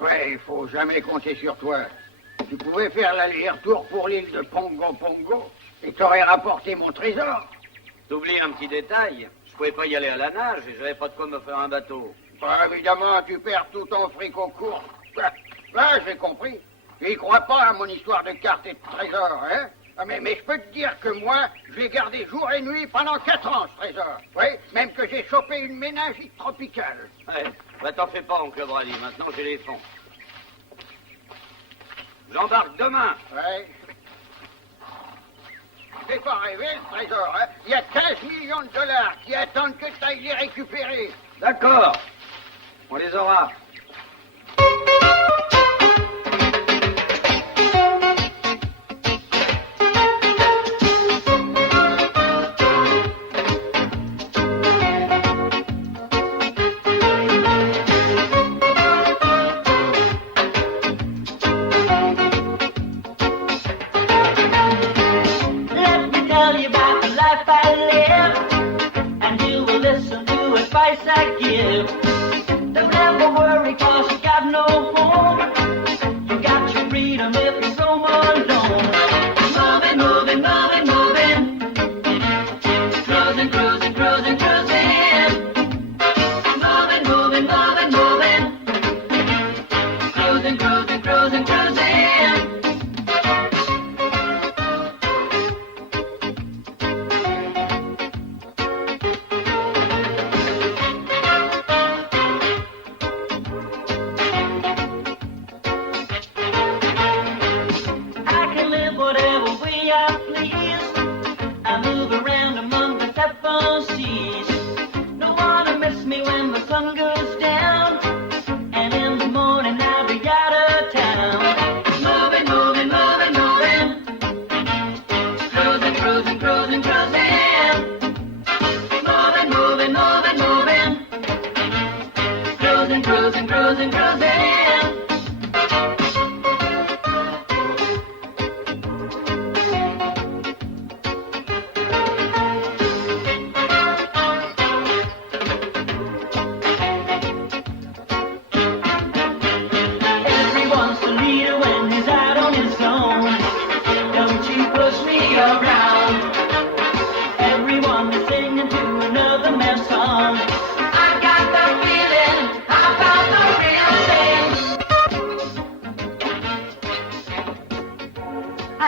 Ouais, il faut jamais compter sur toi. Tu pouvais faire l'aller-retour pour l'île de Pongo Pongo et t'aurais rapporté mon trésor. T'oublies un petit détail. Je pouvais pas y aller à la nage et j'avais pas de quoi me faire un bateau. Bah, évidemment, tu perds tout ton fric au cours. J'ai compris. Tu y crois pas à mon histoire de cartes et de trésors, hein? Ah, mais je peux te dire que moi, je l'ai gardé jour et nuit pendant 4 ans, ce trésor. Oui, même que j'ai chopé une méningite tropicale. Ouais, bah t'en fais pas, oncle Brady. Maintenant, j'ai les fonds. J'embarque demain. Ouais. Fais pas rêver, le trésor, hein? Il y a 15 millions de dollars qui attendent que tu ailles les récupérer. D'accord. On les aura.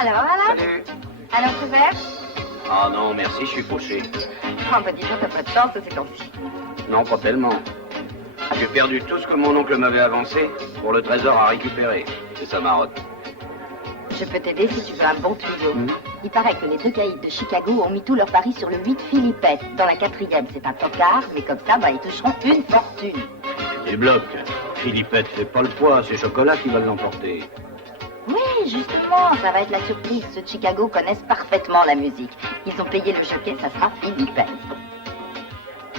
Alors, Salut. un autre verre? Ah non, merci, je suis fauché. Oh, bah dis donc, t'as pas de chance ces temps-ci. Non, pas tellement. J'ai perdu tout ce que mon oncle m'avait avancé pour le trésor à récupérer. C'est sa marotte. Je peux t'aider si tu veux un bon tuyau. Il paraît que les deux caïds de Chicago ont mis tout leur pari sur le 8 Philippette. Dans la 4e, c'est un tocard, mais comme ça, ils toucheront une fortune. Les blocs. Philippette fait pas le poids, c'est Chocolat qui va l'emporter. Oui, justement, ça va être la surprise. Ceux de Chicago connaissent parfaitement la musique. Ils ont payé le jockey, ça sera Philippette.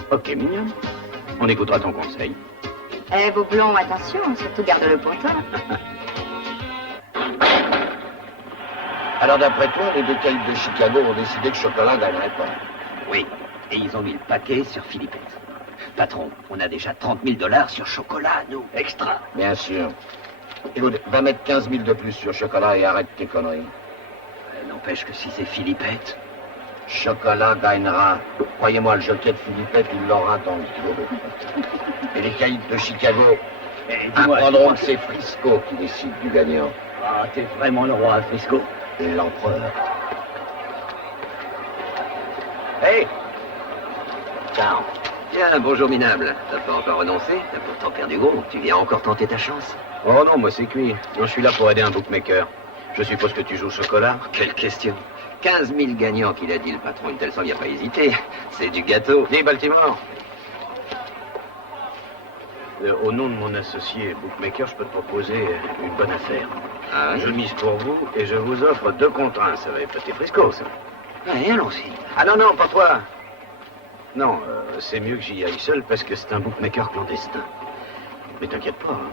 Ok, mignon. On écoutera ton conseil. Eh, vos blonds, attention, surtout garde-le pour toi. Alors d'après toi, les deux caïds de Chicago ont décidé que Chocolat gagnerait pas. Oui, et ils ont mis le paquet sur Philippette. Patron, on a déjà 30 000 $ sur Chocolat, nous. Extra. Bien sûr. Écoute, va mettre 15 000 de plus sur Chocolat et arrête tes conneries. N'empêche que si c'est Philippette... Chocolat gagnera. Croyez-moi, le jockey de Philippette, il l'aura dans le dos. Et les caïds de Chicago apprendront que c'est Frisco qui décide du gagnant. Ah, t'es vraiment le roi, Frisco. L'empereur. Hey! Ciao. Bien, bonjour minable. T'as pas encore renoncé? T'as pourtant perdu gros. Tu viens encore tenter ta chance? Oh non, moi c'est cuit. Non, je suis là pour aider un bookmaker. Je suppose que tu joues Chocolat? Quelle question. 15 000 gagnants qu'il a dit le patron. Une telle somme, il a pas hésité. C'est du gâteau. Dis, Baltimore. Au nom de mon associé bookmaker, je peux te proposer une bonne affaire. Ah oui? Je mise pour vous et je vous offre 2 contre 1. Ça va épater Frisco, ça. Allez, allons-y. Ah non, non, pas toi. Non, c'est mieux que j'y aille seul parce que c'est un bookmaker clandestin. Mais t'inquiète pas. Hein.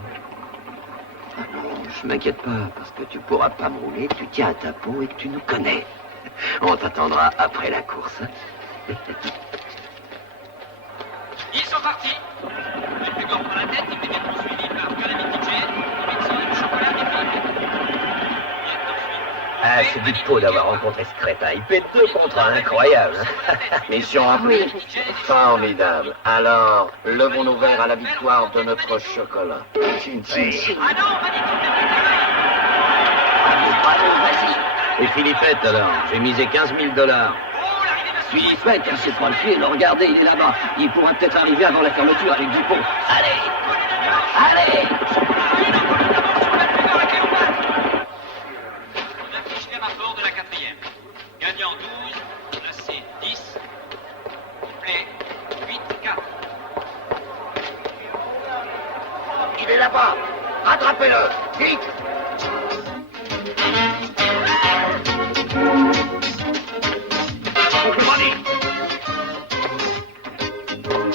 Ah non, je m'inquiète pas, parce que tu pourras pas me rouler, tu tiens à ta peau et que tu nous connais. On t'attendra après la course. Ils sont partis. Le plus grand prend la tête, immédiatement suivi par Calamity Jane. c'est du pot d'avoir rencontré ce crétin. Il fait 2 contre 1, incroyable. Mission remplie. Formidable. Alors, levons nos verres à la victoire de notre chocolat. Chin, chin, chin. Et Philippette, alors? J'ai misé 15 000 $. Philippette, cassez pas le pied, le regardez, il est là-bas. Il pourra peut-être arriver avant la fermeture avec Dupont. Allez! Allez! On affiche les rapports de la 4e. Gagnant 12, placé 10, complet 8-4. Il est là-bas. Rattrapez-le. Vite. Oncle Brady!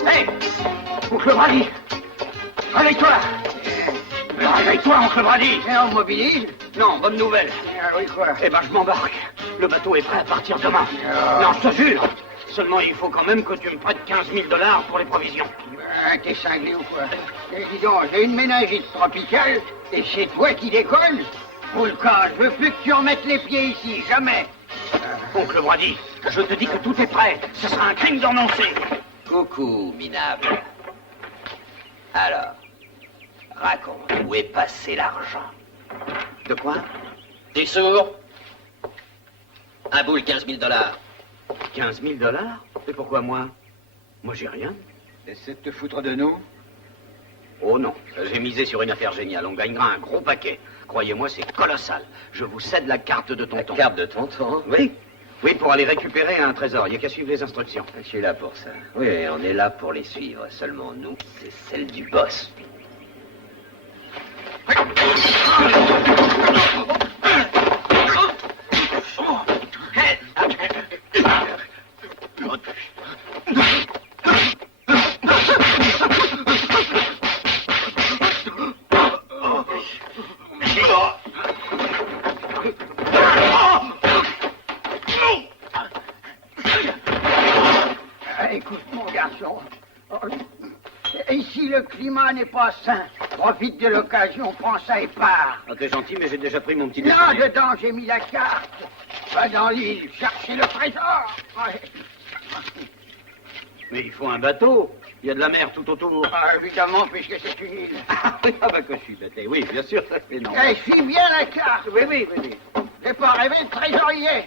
Hé! Oncle Brady! Réveille-toi! Réveille-toi, Oncle Brady! Et on mobilise? Non, bonne nouvelle. Ah oui, quoi? Eh ben, je m'embarque. Le bateau est prêt à partir demain. Ah. Non, je te jure. Seulement, il faut quand même que tu me prêtes 15 000 $ pour les provisions. Ah, t'es cinglé ou quoi? Dis donc, j'ai une méningite tropicale et c'est toi qui déconne? Pour le cas, je veux plus que tu remettes les pieds ici, jamais. Oncle Brady, je te dis que tout est prêt. Ce sera un crime de renoncer. Coucou, minable. Alors, raconte, où est passé l'argent? De quoi? T'es sourd? Un boule, 15 000 $. 15 000 $? Et pourquoi moi? Moi, j'ai rien. Essaie de te foutre de nous. Oh non, j'ai misé sur une affaire géniale. On gagnera un gros paquet. Croyez-moi, c'est colossal. Je vous cède la carte de tonton. La carte de tonton? Oui. Oui, pour aller récupérer un trésor. Il n'y a qu'à suivre les instructions. Je suis là pour ça. Oui, on est là pour les suivre. Seulement nous, c'est celle du boss. Écoute, mon garçon. Ici, le climat n'est pas sain. Profite de l'occasion, prends ça et pars. Ah, t'es gentil, mais j'ai déjà pris mon petit Là, déjeuner. dedans, j'ai mis la carte. Va dans l'île, chercher le trésor. Ouais. Mais il faut un bateau. Il y a de la mer tout autour. Ah, évidemment, puisque c'est une île. Ah bah que je suis bête. Oui, bien sûr, ça fait non. Eh, suis bien la carte. Oui, oui, oui, oui. J'ai pas rêvé de trésorier.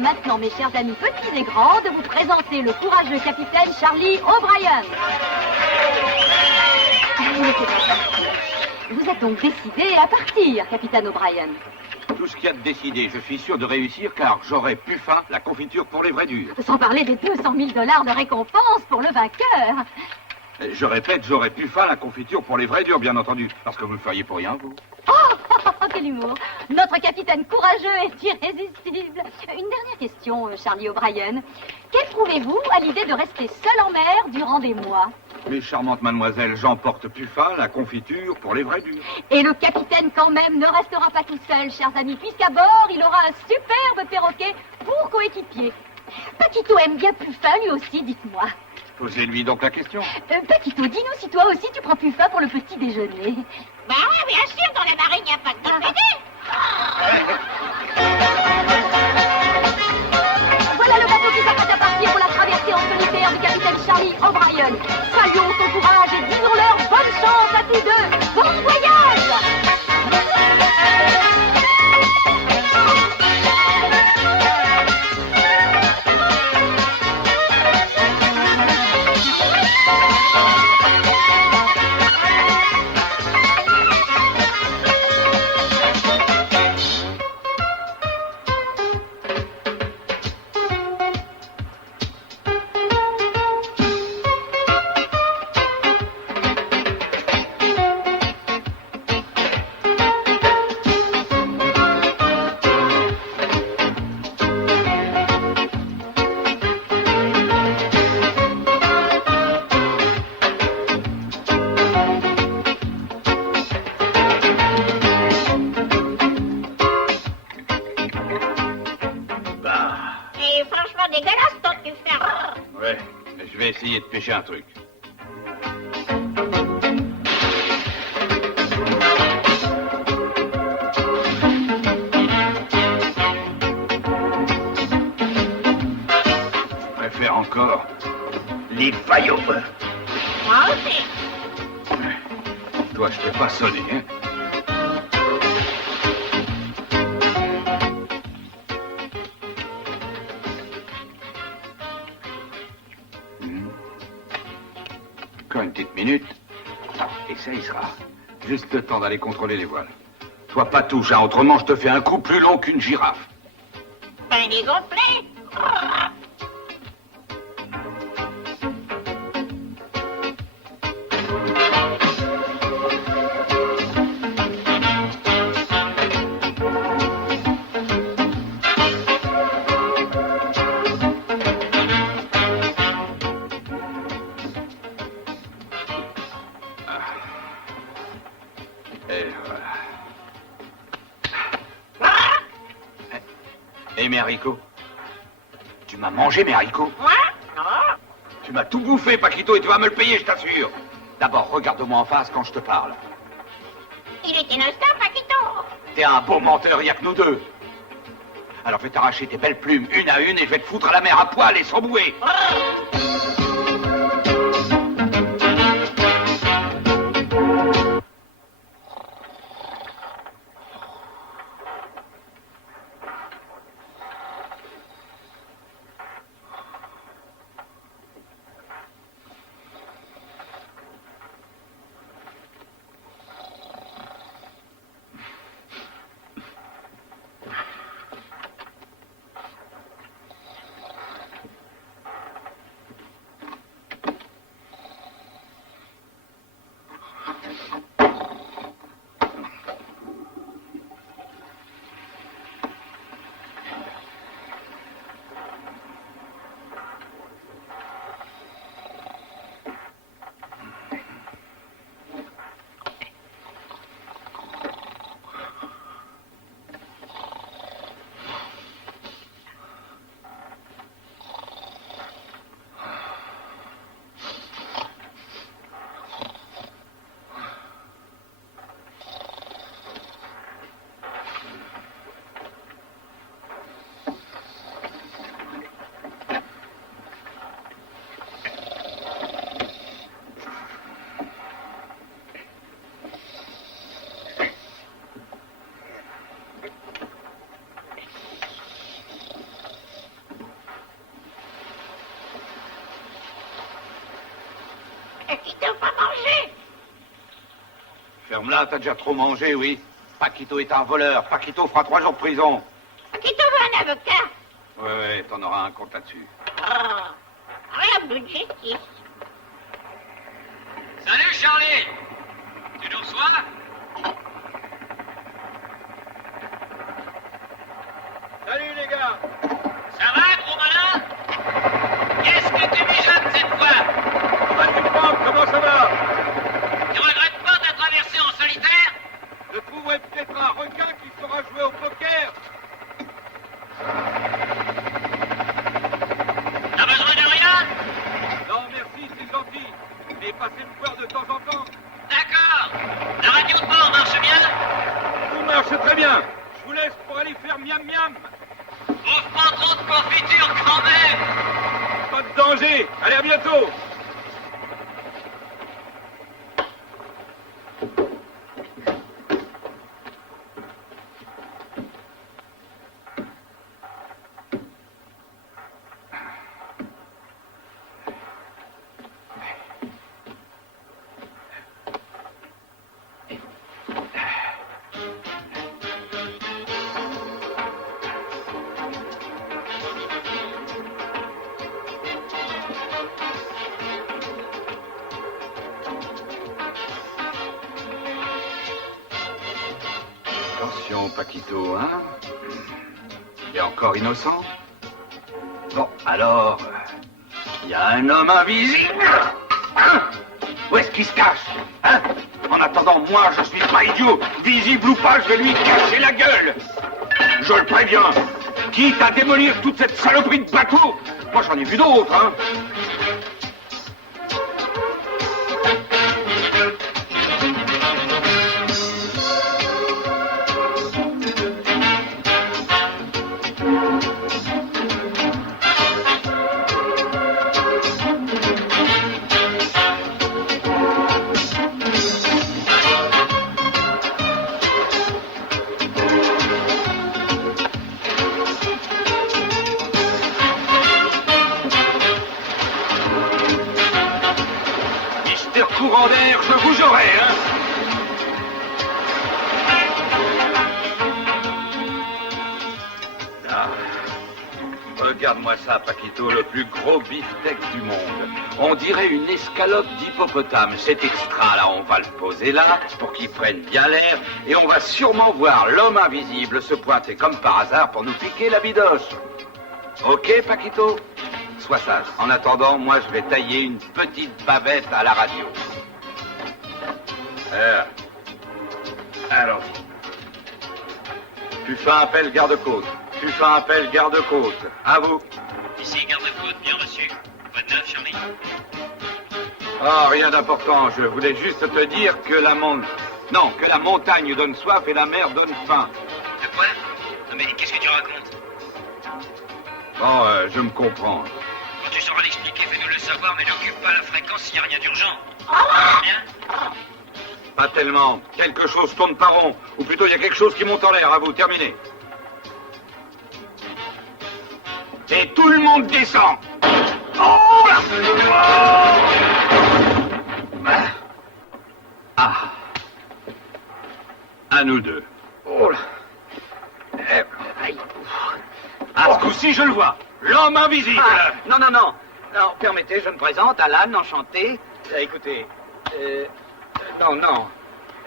Maintenant, mes chers amis petits et grands, de vous présenter le courageux capitaine Charlie O'Brien. Vous êtes donc décidé à partir, capitaine O'Brien? Tout ce qu'il y a de décidé, je suis sûr de réussir car j'aurai Puffin, la confiture pour les vrais durs. Sans parler des 200 000 $ de récompense pour le vainqueur. Je répète, j'aurai Puffin, la confiture pour les vrais durs, bien entendu. Parce que vous le feriez pour rien, vous. Quel humour. Notre capitaine courageux est irrésistible. Une dernière question, Charlie O'Brien. Qu'éprouvez-vous à l'idée de rester seul en mer durant des mois? Mais charmante mademoiselle, j'emporte Puffin, la confiture pour les vrais durs. Et le capitaine quand même ne restera pas tout seul, chers amis, puisqu'à bord, il aura un superbe perroquet pour coéquipier. Petito aime bien Puffin, lui aussi, dites-moi. Posez-lui donc la question. Petito, dis-nous si toi aussi tu prends Puffin pour le petit déjeuner. Bah ouais, bien sûr, dans la marine, il n'y a pas que des PD. Voilà le bateau qui s'apprête à partir pour la traversée en solitaire du capitaine Charlie O'Brien. Saluons son courage et disons-leur bonne chance à tous deux. Bon voyage! Pêchez un truc. Je préfère encore les failles au beurre. Moi aussi. Toi, je t'ai pas sonné, hein? Encore une petite minute. Et ça y sera. Juste le temps d'aller contrôler les voiles. Toi, pas touche, hein, autrement je te fais un coup plus long qu'une girafe. Ben, les gonflés. Et voilà. Et mes haricots? Tu m'as mangé mes haricots? Moi? Non. Tu m'as tout bouffé, Paquito, et tu vas me le payer, je t'assure. D'abord, regarde-moi en face quand je te parle. Il est innocent, Paquito. T'es un beau menteur, il n'y a que nous deux. Alors je vais t'arracher tes belles plumes une à une et je vais te foutre à la mer à poil et sans bouée. Paquito, pas manger. Ferme-la, t'as déjà trop mangé, oui. Paquito est un voleur. Paquito fera 3 jours de prison. Paquito veut un avocat. Ouais, t'en auras un compte là-dessus. Oh, un bout de justice. Salut, Charlie. Tu nous reçois? Salut les gars. Ça va, gros malin? Qu'est-ce que tu mijotes cette fois? Comment ça va? Tu regrettes pas ta traversée en solitaire? Je trouverai peut-être un requin qui saura jouer au poker. T'as besoin de rien? Non, merci, c'est gentil. Mais passez me voir de temps en temps. D'accord. La radio de bord marche bien? Tout marche très bien. Je vous laisse pour aller faire miam miam. Ouvre pas trop de confiture quand même. Pas de danger. Allez, à bientôt. Attention, Paquito, hein? Il est encore innocent? Bon, alors, il y a un homme invisible. Hein? Où est-ce qu'il se cache? Hein? En attendant, moi, je suis pas idiot. Visible ou pas, je vais lui cacher la gueule. Je le préviens. Quitte à démolir toute cette saloperie de bateau. Moi, j'en ai vu d'autres, hein. artère courant d'air, je vous aurai, hein. Ah. Regarde-moi ça, Paquito, le plus gros beefsteak du monde. On dirait une escalope d'hippopotame. Cet extra, là, on va le poser là, pour qu'il prenne bien l'air, et on va sûrement voir l'homme invisible se pointer comme par hasard pour nous piquer la bidoche. Ok, Paquito? Sois sage. En attendant, moi, je vais tailler une petite bavette à la radio. Alors, tu fais un appel garde-côte. Tu fais un appel garde-côte. À vous. Ici, garde-côte, bien reçu. Quoi de neuf, Charlie? Oh, rien d'important. Je voulais juste te dire que que la montagne donne soif et la mer donne faim. De quoi? Non mais qu'est-ce que tu racontes? Bon, je me comprends. Quand tu sauras l'expliquer, fais-nous le savoir, mais n'occupe pas la fréquence s'il n'y a rien d'urgent. Bien? Pas tellement. Quelque chose tourne pas rond. Ou plutôt, il y a quelque chose qui monte en l'air. À vous, terminez. Et tout le monde descend. Oh là! Ah. À nous deux. Oh là. À ce coup-ci, je le vois. L'homme invisible. Ah, non, non, non. Non, permettez, je me présente, Alan, enchanté. Écoutez, non.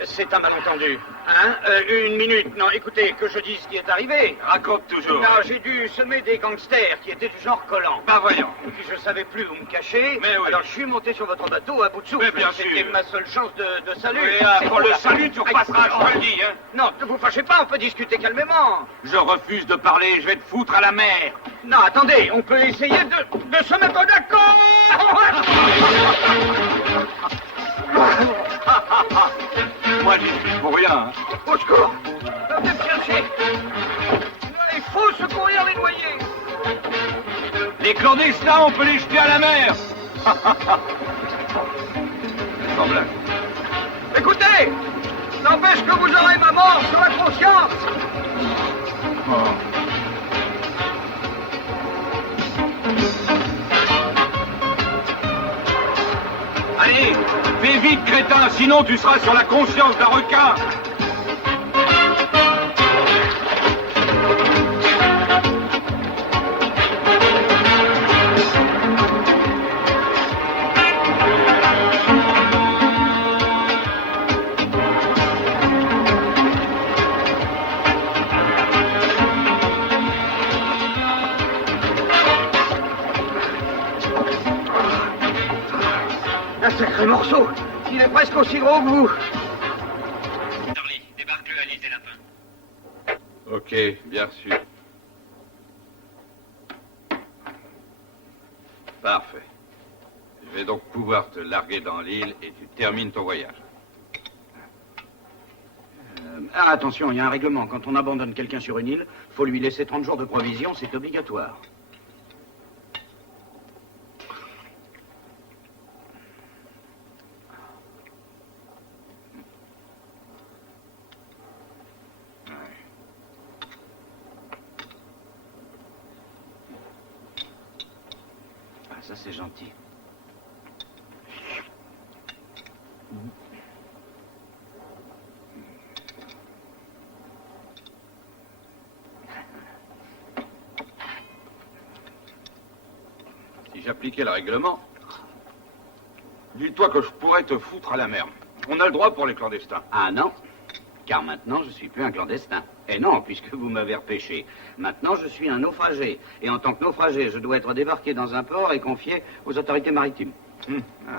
C'est un malentendu. Hein? Une minute. Non, écoutez, que je dise ce qui est arrivé. Raconte toujours. Non, j'ai dû semer des gangsters qui étaient du genre collant. Bah voyons. Et puis je savais plus où me cacher. Mais oui. Alors je suis monté sur votre bateau à bout de souffle. Mais bien C'était sûr. ma seule chance de salut. Oui, pour le salut, tu repasseras, je te le dis, hein. Non, ne vous fâchez pas, on peut discuter calmement. Je refuse de parler, je vais te foutre à la mer. Non, attendez, on peut essayer de se mettre d'accord. Moi, j'y suis pour rien. Hein. Au secours. Venez me chercher. Il faut secourir les noyés. Les clandestins, on peut les jeter à la mer. Sans blague. Écoutez, n'empêche que vous aurez ma mort sur la conscience. Oh. Allez, fais vite, crétin, sinon tu seras sur la conscience d'un requin. Un sacré morceau. Il est presque aussi gros que vous. Charlie, débarque-le à l'île des lapins. Ok, bien sûr. Parfait. Je vais donc pouvoir te larguer dans l'île et tu termines ton voyage. Attention, il y a un règlement. Quand on abandonne quelqu'un sur une île, faut lui laisser 30 jours de provision, c'est obligatoire. Ah, ça c'est gentil. Si j'appliquais le règlement, dis-toi que je pourrais te foutre à la mer. On a le droit pour les clandestins. Ah non, car maintenant je suis plus un clandestin. Et non, puisque vous m'avez repêché. Maintenant je suis un naufragé. Et en tant que naufragé, je dois être débarqué dans un port et confié aux autorités maritimes. Ah.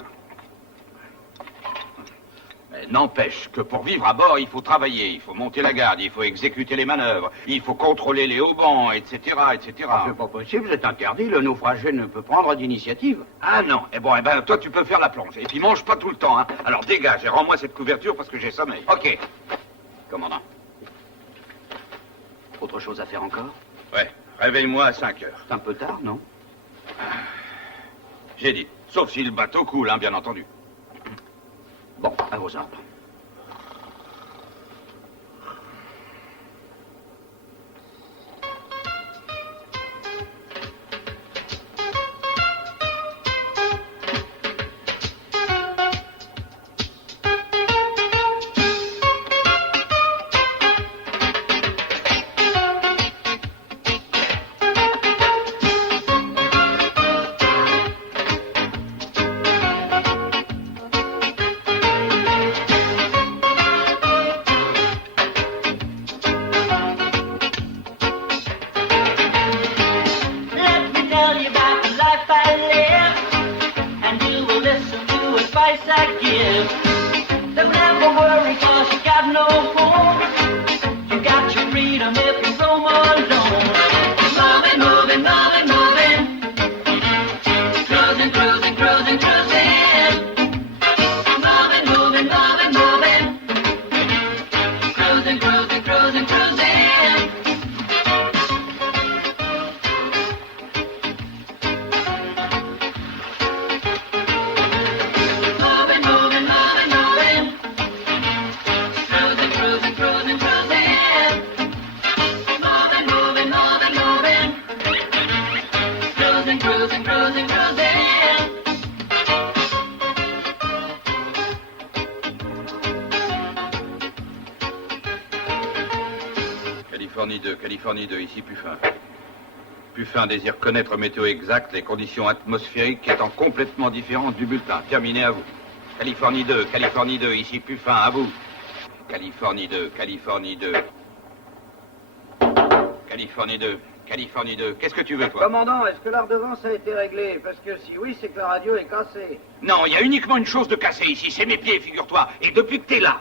Mais n'empêche que pour vivre à bord, il faut travailler, il faut monter la garde, il faut exécuter les manœuvres, il faut contrôler les haubans, etc., etc. C'est pas possible, c'est interdit. Le naufragé ne peut prendre d'initiative. Ah non, eh ben, toi tu peux faire la plonge. Et puis mange pas tout le temps, hein. Alors dégage et rends-moi cette couverture parce que j'ai sommeil. Ok. Commandant. Autre chose à faire encore? Ouais, réveille-moi à 5 heures. C'est un peu tard, non? J'ai dit, sauf si le bateau coule, hein, bien entendu. Bon, à vos ordres. Don't ever worry, cause you got no phone. You got your freedom if you roam alone. Moving, moving, moving, moving. Cruising, cruising, cruising, cruising. Moving, moving, moving, moving. Cruising, cruising, cruising, cruising. Moving, moving, moving, moving. Cruising, cruising, cruising, cruising. Moving, moving, moving, moving. Cruising, cruising, cruising, cruising. Californie 2, ici Puffin. Puffin désire connaître météo exacte, les conditions atmosphériques étant complètement différentes du bulletin. Terminé, à vous. Californie 2, ici Puffin, à vous. Californie 2. Californie 2, qu'est-ce que tu veux, toi? Commandant, est-ce que la redevance a été réglée? Parce que si oui, c'est que la radio est cassée. Non, il y a uniquement une chose de cassée ici, c'est mes pieds, figure-toi. Et depuis que t'es là.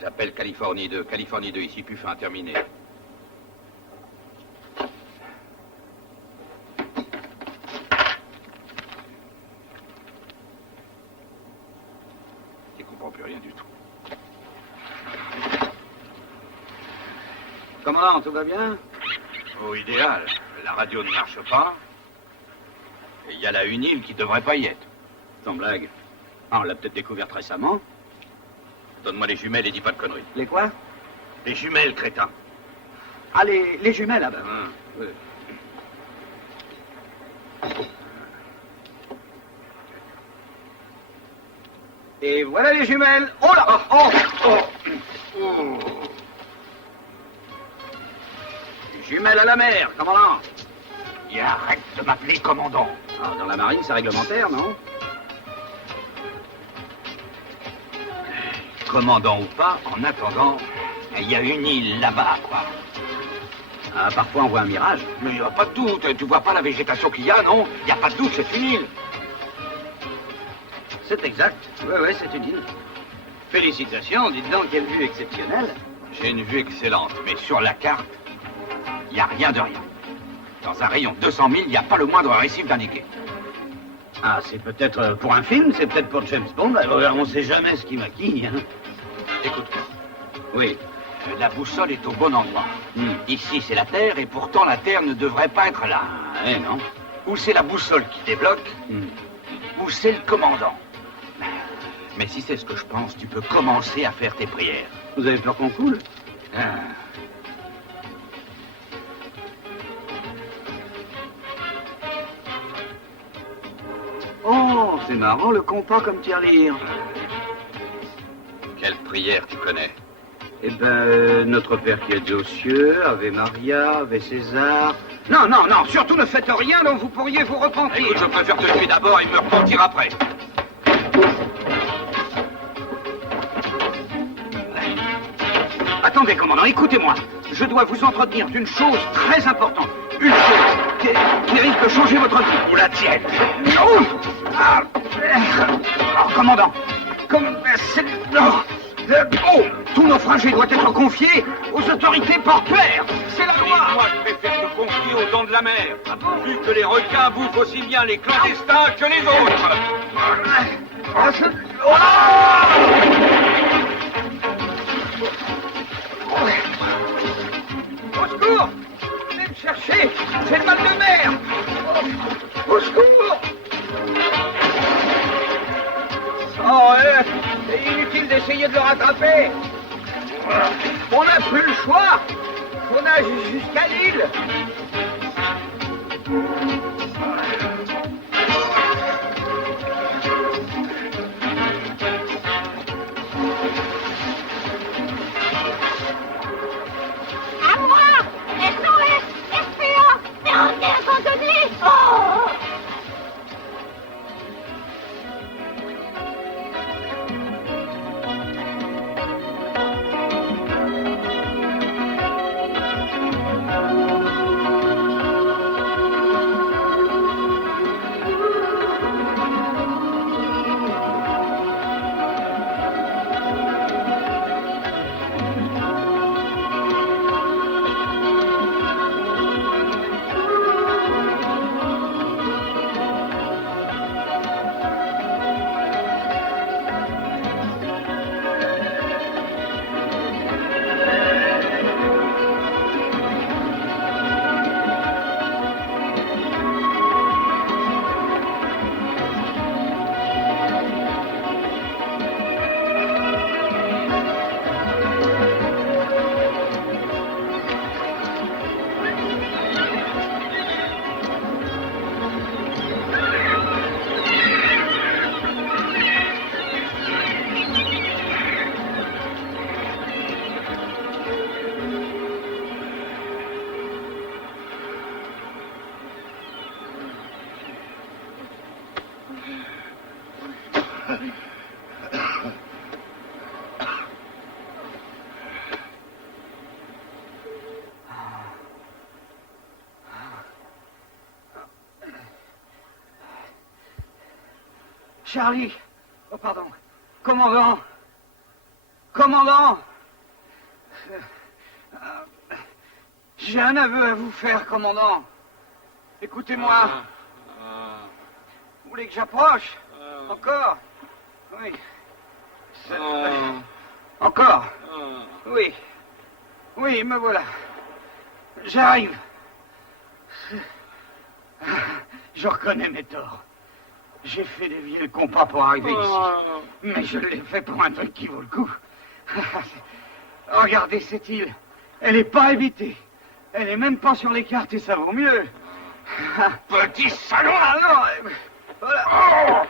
J'appelle Californie 2, ici Puffin, terminé. Tu comprends plus rien du tout. Commandant, tout va bien? Au idéal, la radio ne marche pas. Et il y a là une île qui devrait pas y être. Sans blague. Ah, on l'a peut-être découverte récemment. Donne-moi les jumelles et dis pas de conneries. Les quoi? Les jumelles, crétin. Ah, les jumelles, là-bas. Oui. Et voilà les jumelles. Oh là! Oh! Jumelles à la mer, commandant. Et arrête de m'appeler commandant. Ah, dans la marine, c'est réglementaire, non? Commandant ou pas, en attendant, il y a une île là-bas, quoi. Ah, parfois on voit un mirage. Mais il n'y a pas de doute. Tu vois pas la végétation qu'il y a, non? Il n'y a pas de doute, c'est une île. C'est exact. Oui, c'est une île. Félicitations, dites donc, quelle vue exceptionnelle. J'ai une vue excellente, mais sur la carte, il n'y a rien de rien. Dans un rayon de 200 000, il n'y a pas le moindre récif d'indiqué. Ah, c'est peut-être pour un film, c'est peut-être pour James Bond. Alors, on sait jamais ce qui maquille. Hein. Écoute-moi. Oui. La boussole est au bon endroit. Ici, c'est la Terre, et pourtant, la Terre ne devrait pas être là. Ah, non. Ou c'est la boussole qui débloque, ou c'est le commandant. Mais si c'est ce que je pense, tu peux commencer à faire tes prières. Vous avez peur qu'on coule? Oh, c'est marrant, le compas comme tirelire. Quelle prière tu connais? Eh ben, notre Père qui est aux cieux, Ave Maria, Ave César... Non, surtout ne faites rien dont vous pourriez vous repentir. Écoute, je préfère te tuer d'abord et me repentir après. Attendez, commandant, écoutez-moi. Je dois vous entretenir d'une chose très importante. Une chose qui risque de changer votre vie. Ou la tienne. Non. Commandant, comme c'est... tout naufragé doit être confié aux autorités portuaires. C'est la loi. Moi, je préfère te confier aux dents de la mer. Vu que les requins bouffent aussi bien les clandestins que les autres. Au secours! Venez me chercher! J'ai le mal de mer! Au secours! C'est inutile d'essayer de le rattraper! On n'a plus le choix! On nage jusqu'à l'île! À moi! SOS! SPA! Perroquet abandonné! Oh! Charlie. Oh, pardon. Commandant. Commandant. J'ai un aveu à vous faire, commandant. Écoutez-moi. Vous voulez que j'approche? Encore? Oui. Encore? Oui. Oui, me voilà. J'arrive. Je reconnais mes torts. J'ai fait des vieux compas pour arriver ici. Mais je l'ai fait pour un truc qui vaut le coup. Regardez cette île. Elle n'est pas habitée. Elle n'est même pas sur les cartes et ça vaut mieux. Petit salaud! Ah non, voilà.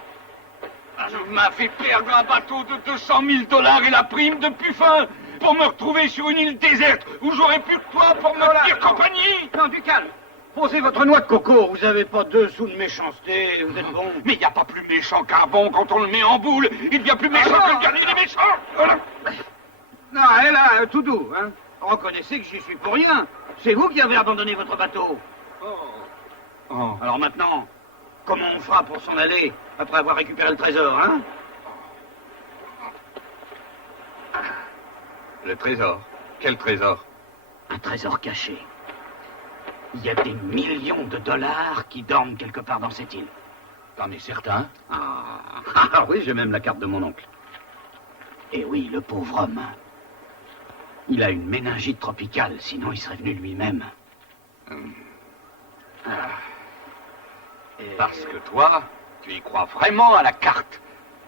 Tu m'as fait perdre un bateau de 200 000 $ et la prime de Puffin pour me retrouver sur une île déserte où j'aurais plus que toi pour me tenir compagnie. Non, du calme. Posez votre noix de coco, vous avez pas 2 sous de méchanceté, vous êtes bon. Mais il n'y a pas plus méchant qu'un bon quand on le met en boule. Il devient plus méchant que le dernier des méchants. Voilà. Non, elle là, tout doux, hein. Reconnaissez que j'y suis pour rien. C'est vous qui avez abandonné votre bateau. Alors maintenant, comment on fera pour s'en aller après avoir récupéré le trésor, hein? Le trésor? Quel trésor? Un trésor caché. Il y a des millions de dollars qui dorment quelque part dans cette île. T'en es certain? Ah oui, j'ai même la carte de mon oncle. Et oui, le pauvre homme. Il a une méningite tropicale, sinon il serait venu lui-même. Parce que toi, tu y crois vraiment à la carte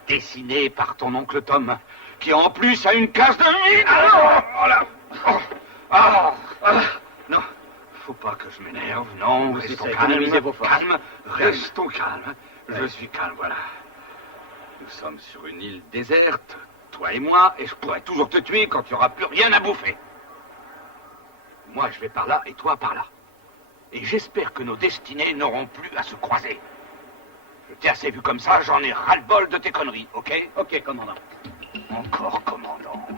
dessinée par ton oncle Tom, qui en plus a une case de vide. Non, faut pas que je m'énerve, non, restons calmes, restons calmes. Je suis calme, voilà. Nous sommes sur une île déserte, toi et moi, et je pourrais toujours te tuer quand il n'y aura plus rien à bouffer. Moi, je vais par là et toi par là. Et j'espère que nos destinées n'auront plus à se croiser. Je t'ai assez vu comme ça, j'en ai ras-le-bol de tes conneries, ok? Ok, commandant. Encore commandant.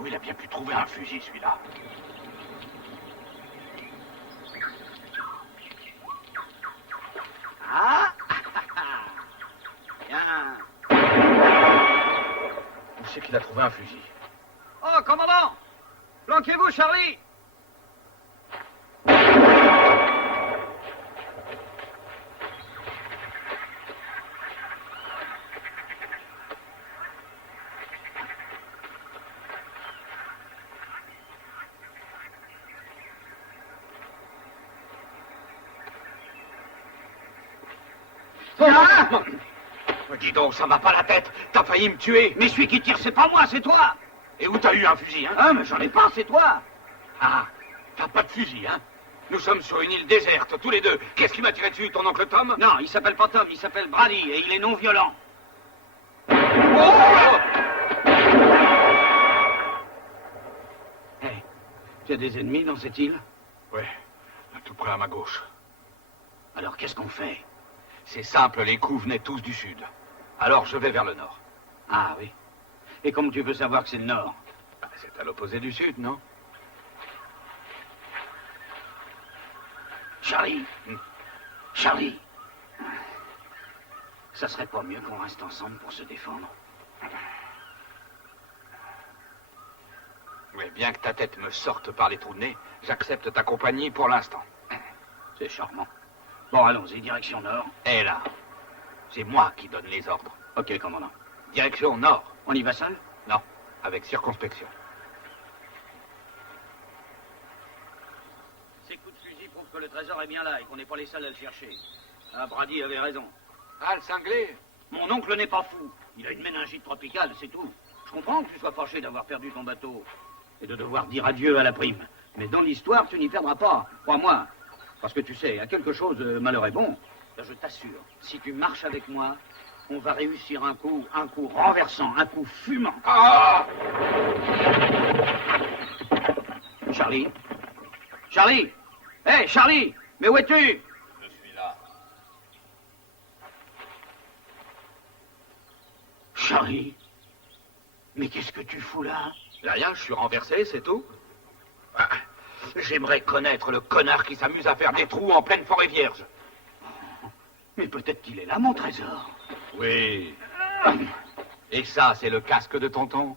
Où il a bien pu trouver un fusil, celui-là? Ah. Bien. Où c'est qu'il a trouvé un fusil? Oh, commandant! Planquez-vous, Charlie! Dis donc, ça m'a pas la tête. T'as failli me tuer. Mais celui qui tire, c'est pas moi, c'est toi! Et où t'as eu un fusil, hein? Ah, mais j'en ai pas, c'est toi! Ah, t'as pas de fusil, hein? Nous sommes sur une île déserte, tous les deux. Qu'est-ce qui m'a tiré dessus, ton oncle Tom? Non, il s'appelle pas Tom, il s'appelle Brady, et il est non violent. Oh! Hey, tu as des ennemis dans cette île? Ouais, là, tout près à ma gauche. Alors qu'est-ce qu'on fait? C'est simple, les coups venaient tous du sud. Alors je vais vers le nord. Ah oui. Et comment tu peux savoir que c'est le nord? Bah, c'est à l'opposé du sud, non? Charlie. Charlie. Ça serait pas mieux qu'on reste ensemble pour se défendre? Mais bien que ta tête me sorte par les trous de nez, j'accepte ta compagnie pour l'instant. C'est charmant. Bon, allons-y, direction nord. Et là, c'est moi qui donne les ordres. Ok, commandant. Direction nord. On y va seul? Non, avec circonspection. Ces coups de fusil prouvent que le trésor est bien là et qu'on n'est pas les seuls à le chercher. Ah, Brady avait raison. Ah, le cinglé? Mon oncle n'est pas fou. Il a une méningite tropicale, c'est tout. Je comprends que tu sois fâché d'avoir perdu ton bateau et de devoir dire adieu à la prime. Mais dans l'histoire, tu n'y perdras pas, crois-moi. Parce que tu sais, à quelque chose, malheur est bon. Ben, je t'assure, si tu marches avec moi, on va réussir un coup renversant, un coup fumant. Ah! Charlie? Charlie? Hé, hey, Charlie! Mais où es-tu? Je suis là. Charlie? Mais qu'est-ce que tu fous là? Rien, je suis renversé, c'est tout. Ah, j'aimerais connaître le connard qui s'amuse à faire des trous en pleine forêt vierge. Mais peut-être qu'il est là, mon trésor. Oui. Et ça, c'est le casque de tonton?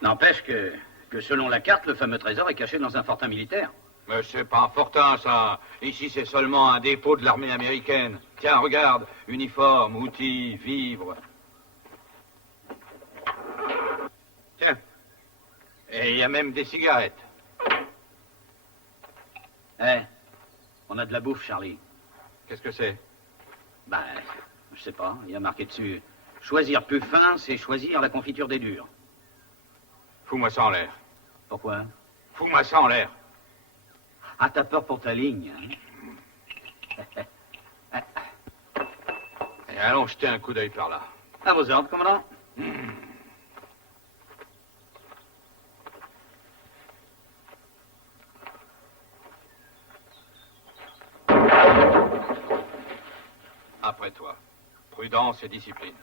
N'empêche que selon la carte, le fameux trésor est caché dans un fortin militaire. Mais c'est pas un fortin, ça. Ici, c'est seulement un dépôt de l'armée américaine. Tiens, regarde. Uniforme, outils, vivres. Tiens. Et il y a même des cigarettes. Eh, on a de la bouffe, Charlie. Qu'est-ce que c'est? Ben, je sais pas, il y a marqué dessus. Choisir plus fin, c'est choisir la confiture des durs. Fous-moi ça en l'air. Pourquoi? Fous-moi ça en l'air. Ah, t'as peur pour ta ligne, hein? Et allons jeter un coup d'œil par là. À vos ordres, commandant. Après toi. Prudence et discipline.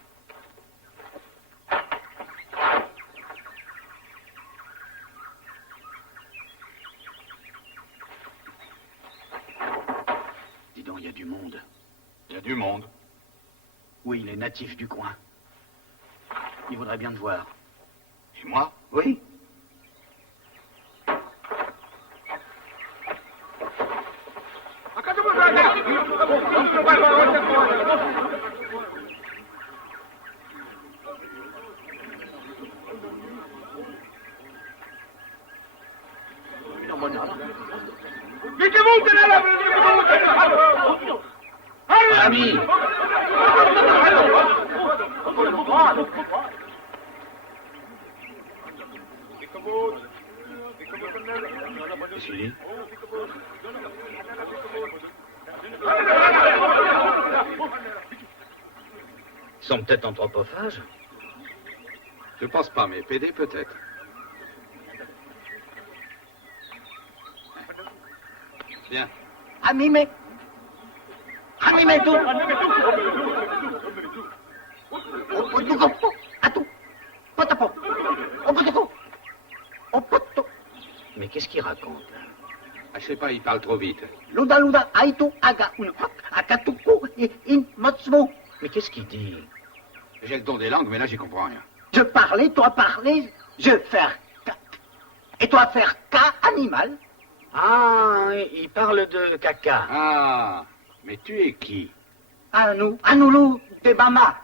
Dis donc, il y a du monde. Il y a du monde. Oui, les natifs du coin. Ils voudraient bien te voir. Et moi? Oui? Ami! Qu'est-ce Ils sont peut-être anthropophages. Je pense pas, mais PD peut-être. Bien. Amime tu! Opo, potapo! Mais qu'est-ce qu'il raconte, là? Ah, je sais pas, il parle trop vite. Luda luda aitu aga unhak akatuku in motsmo. Mais qu'est-ce qu'il dit? J'ai le don des langues, mais là, j'y comprends rien. Je parlais, toi parler, je faire cac. Et toi faire ca animal. Ah, il parle de caca. Ah, mais tu es qui? Anoulou de mama.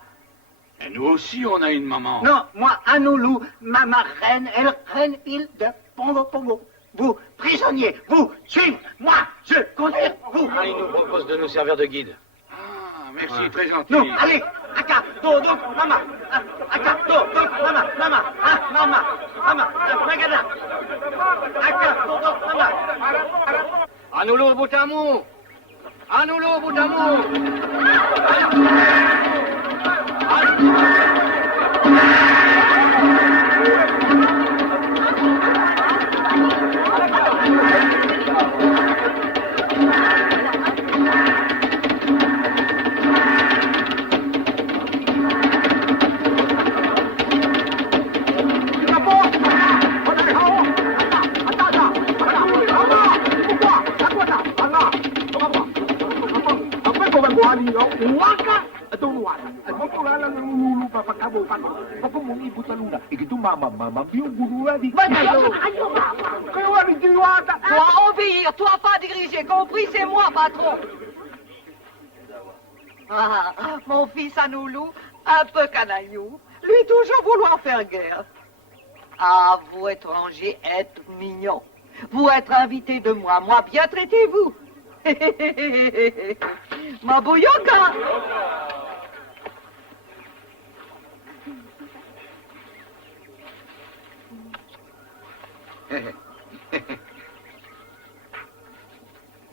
Et nous aussi, on a une maman. Non, moi, Anoulou, mama reine, elle reine île de Pongo Pongo. Vous, prisonniers, vous, suivez, moi, je conduire, vous. Ah, il nous propose de nous servir de guide. Ah, merci, très gentil. Non, allez, aka, do, mama, aka, do, mama, magada, aka, do, mama. Anoulou Boutamou! Anoulou Boutamou! Toi, obéir, toi, pas diriger, compris, c'est moi, patron. Ah, mon fils Anoulou, un peu canaillou, lui toujours vouloir faire guerre. Ah, vous, étrangers, êtes mignons. Vous êtes invité de moi, bien traitez-vous. Ma bouilloka.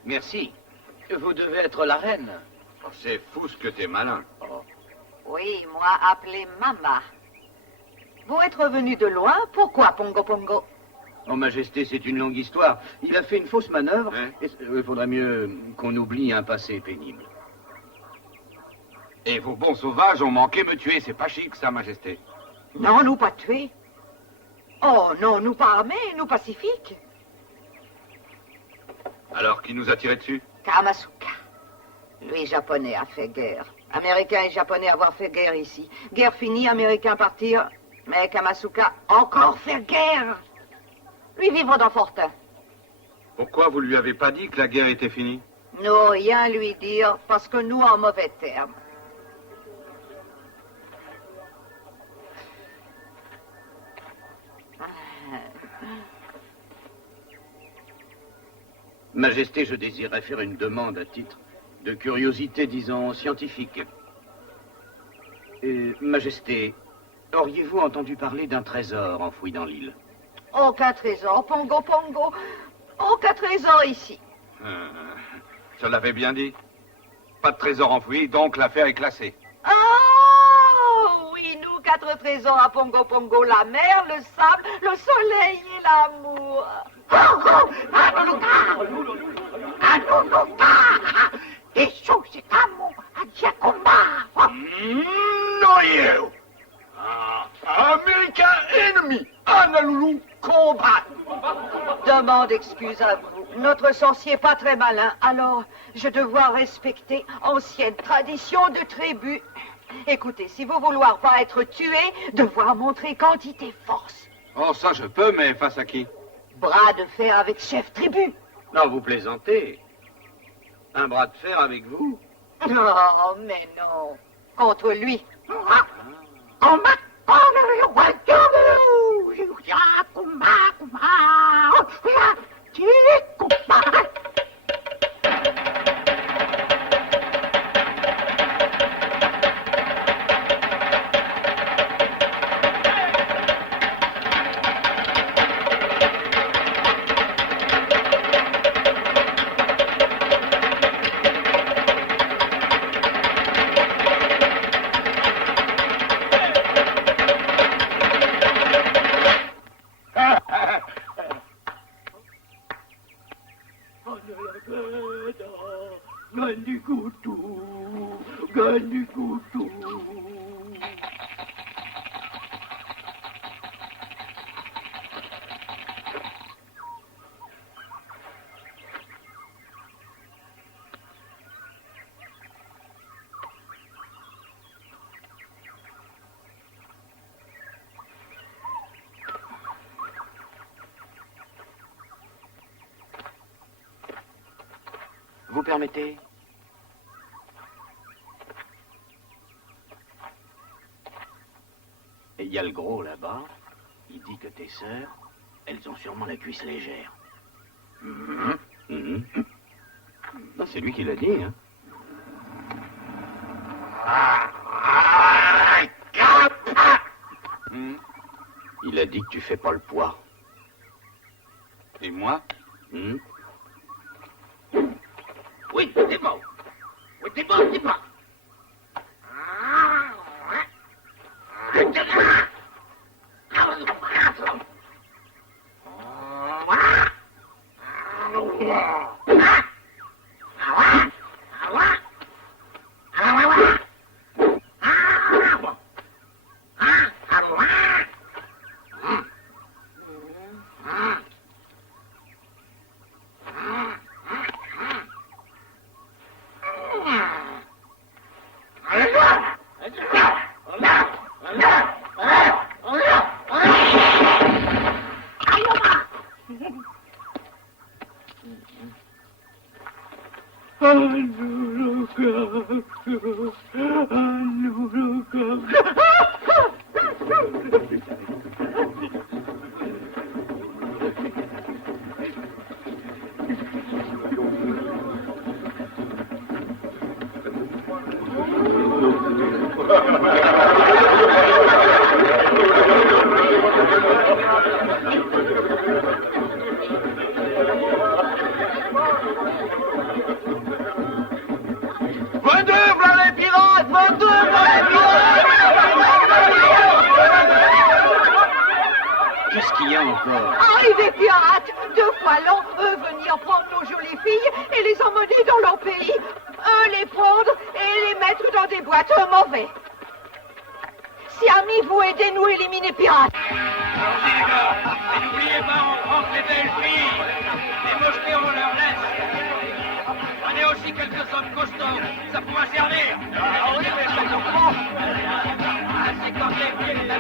Merci. Vous devez être la reine. Oh, c'est fou ce que t'es malin. Oui, moi, appelé Mama. Vous êtes revenu de loin, pourquoi Pongo Pongo? Oh, Majesté, c'est une longue histoire. Il a fait une fausse manœuvre. Hein? Et il faudrait mieux qu'on oublie un passé pénible. Et vos bons sauvages ont manqué me tuer. C'est pas chic, ça, Majesté. Non, nous pas tués. Oh non, nous pas armés, nous pacifiques. Alors, qui nous a tiré dessus? Kamasuka. Lui, japonais, a fait guerre. Américains et japonais avoir fait guerre ici. Guerre finie, Américains partir. Mais Kamasuka encore faire guerre. Lui vivre dans Fortin. Pourquoi vous lui avez pas dit que la guerre était finie? Nous, rien lui dire, parce que nous, en mauvais termes. Majesté, je désirais faire une demande à titre de curiosité, disons, scientifique. Majesté, auriez-vous entendu parler d'un trésor enfoui dans l'île? Aucun trésor, Pongo Pongo. Aucun trésor ici. Je l'avais bien dit. Pas de trésor enfoui, donc l'affaire est classée. Oh, oui, nous, 4 trésors à Pongo Pongo. La mer, le sable, le soleil et l'amour. Pongo, Anouluka, des choses, c'est amour, Adjakomba. No you! American enemy! Honolulu combat! Demande excuse à vous. Notre sorcier pas très malin, alors je devoir respecter ancienne tradition de tribu. Écoutez, si vous vouloir pas être tué, devoir montrer quantité force. Oh, ça je peux, mais face à qui? Bras de fer avec chef tribu. Non, vous plaisantez. Un bras de fer avec vous? Oh, mais non. Contre lui. Vous permettez? Et il y a le gros là-bas. Il dit que tes sœurs, elles ont sûrement la cuisse légère. Non, c'est lui qui l'a dit, hein. Il a dit que tu fais pas le poids. Et moi? Oui, t'es bon. Oui, t'es bon, t'es bon. Qu'est-ce qu'il y a encore? Arrivés pirates, 2 fois l'an, eux venir prendre nos jolies filles et les emmener dans leur pays. Eux les prendre et les mettre dans des boîtes mauvais. Si amis, vous aidez-nous à éliminer pirates. Allons-y les gars, et n'oubliez pas, on prend les belles filles. Les mochetés, on leur laisse. Prenez aussi quelques hommes costauds, ça pourra servir. Ah oui, mais ça comprend. C'est comme les pieds, la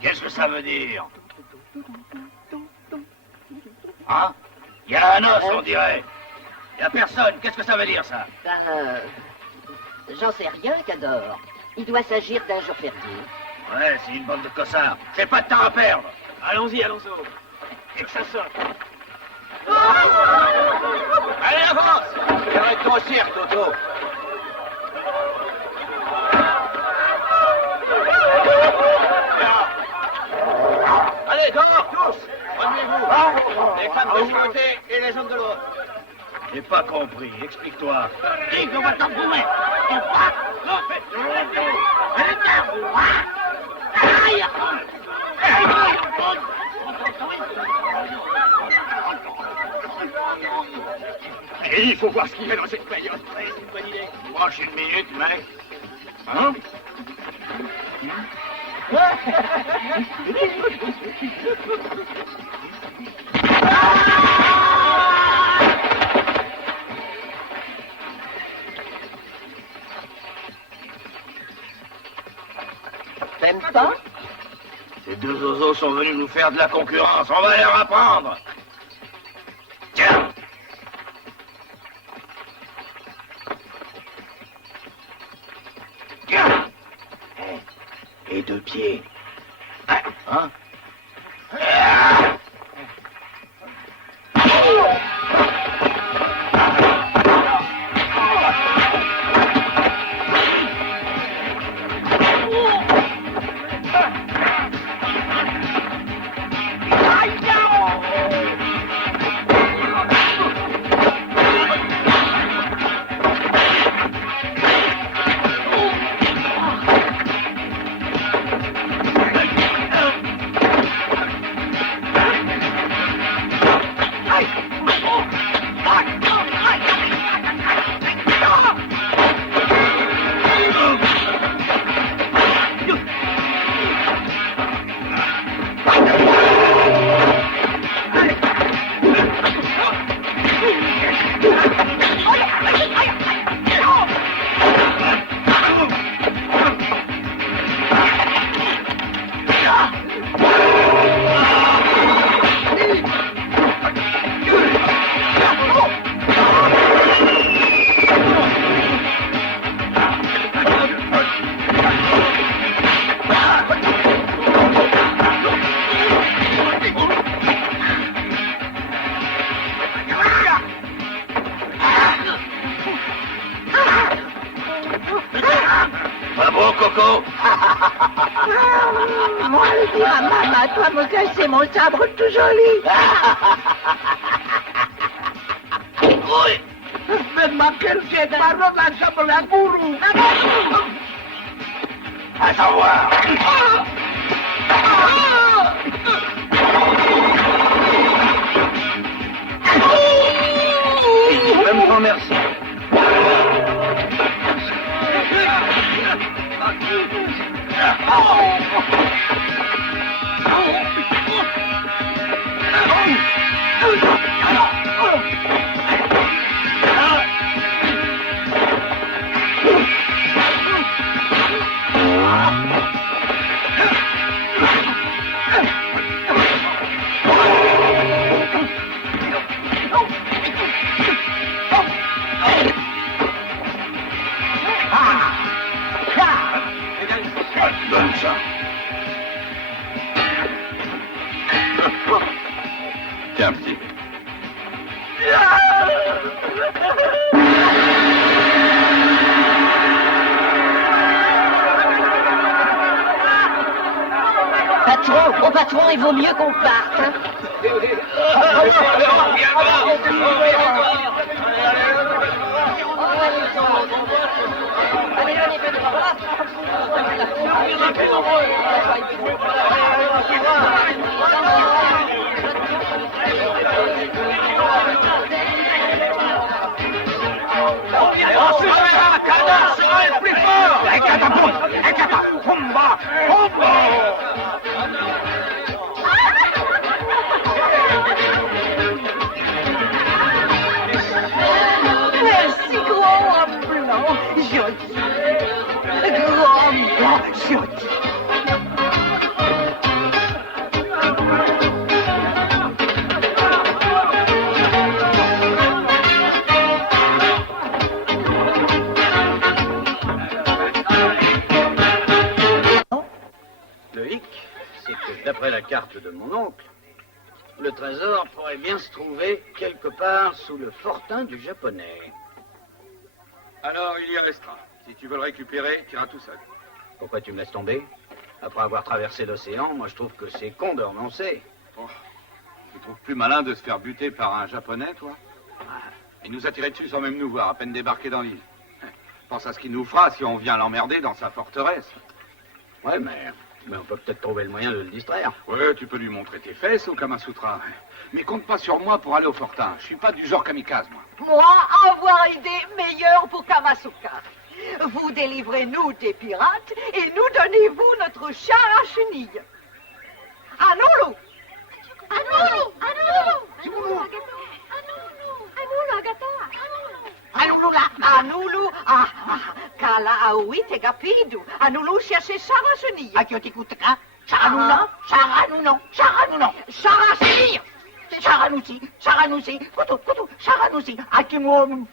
Qu'est-ce que ça veut dire? Hein? Il y a un os, on dirait. Il n'y a personne. Qu'est-ce que ça veut dire, ça? J'en sais rien, Cador. Il doit s'agir d'un jour férié. Ouais, c'est une bande de cossards. J'ai pas de temps à perdre. Allons-y, Alonso. Et que ça sonne. Allez, avance! Arrête ton cirque, Toto. Allez, dehors, tous. Remuez-vous. Les femmes de ce côté et les hommes de l'autre. J'ai pas compris. Explique-toi. Dis qu'on va t'en bourrer. On va. Non, fais. Aïe! Et il faut voir ce qu'il y a dans cette période. Ouais, c'est une bonne idée. Mange une minute, mec. Hein? T'aimes pas? Ces 2 oiseaux sont venus nous faire de la concurrence. On va leur apprendre. Tiens! Tiens! Et 2 pieds. Hein? Coco. Moi, le dire à maman, toi me casser mon sabre tout joli. Oui. Memang kerja barokan sebelah guru. À savoir. Même grand merci. Donne ça. Tiens, petit. Patron, patron, il vaut mieux qu'on parte. Hein. Merci, gros homme blanc, joli. Gros homme blanc, joli. Le hic, c'est que d'après la carte de mon oncle, le trésor pourrait bien se trouver quelque part sous le fortin du japonais. Alors, il y restera. Si tu veux le récupérer, tu iras tout seul. Pourquoi tu me laisses tomber? Après avoir traversé l'océan, moi je trouve que c'est con de renoncer. Oh, tu trouves plus malin de se faire buter par un japonais, toi? Il nous a tiré dessus sans même nous voir, à peine débarqué dans l'île. Pense à ce qu'il nous fera si on vient l'emmerder dans sa forteresse. Ouais, mais on peut peut-être trouver le moyen de le distraire. Ouais, tu peux lui montrer tes fesses au Kamasutra. Mais compte pas sur moi pour aller au fortin. Je suis pas du genre kamikaze, moi. Moi, avoir idée meilleure pour Kamasuka. Vous délivrez-nous des pirates et nous donnez-vous notre char à chenilles. Anulu! Anulu! Anulu! Kalaawi te gapidu. Anulu chercher char à chenilles. Akiotikutaka, Charanuno, Charanuno, Charanuno, Charachir, Charanusi, Charanusi, Kutu, Kutu, Charanusi, Akimom.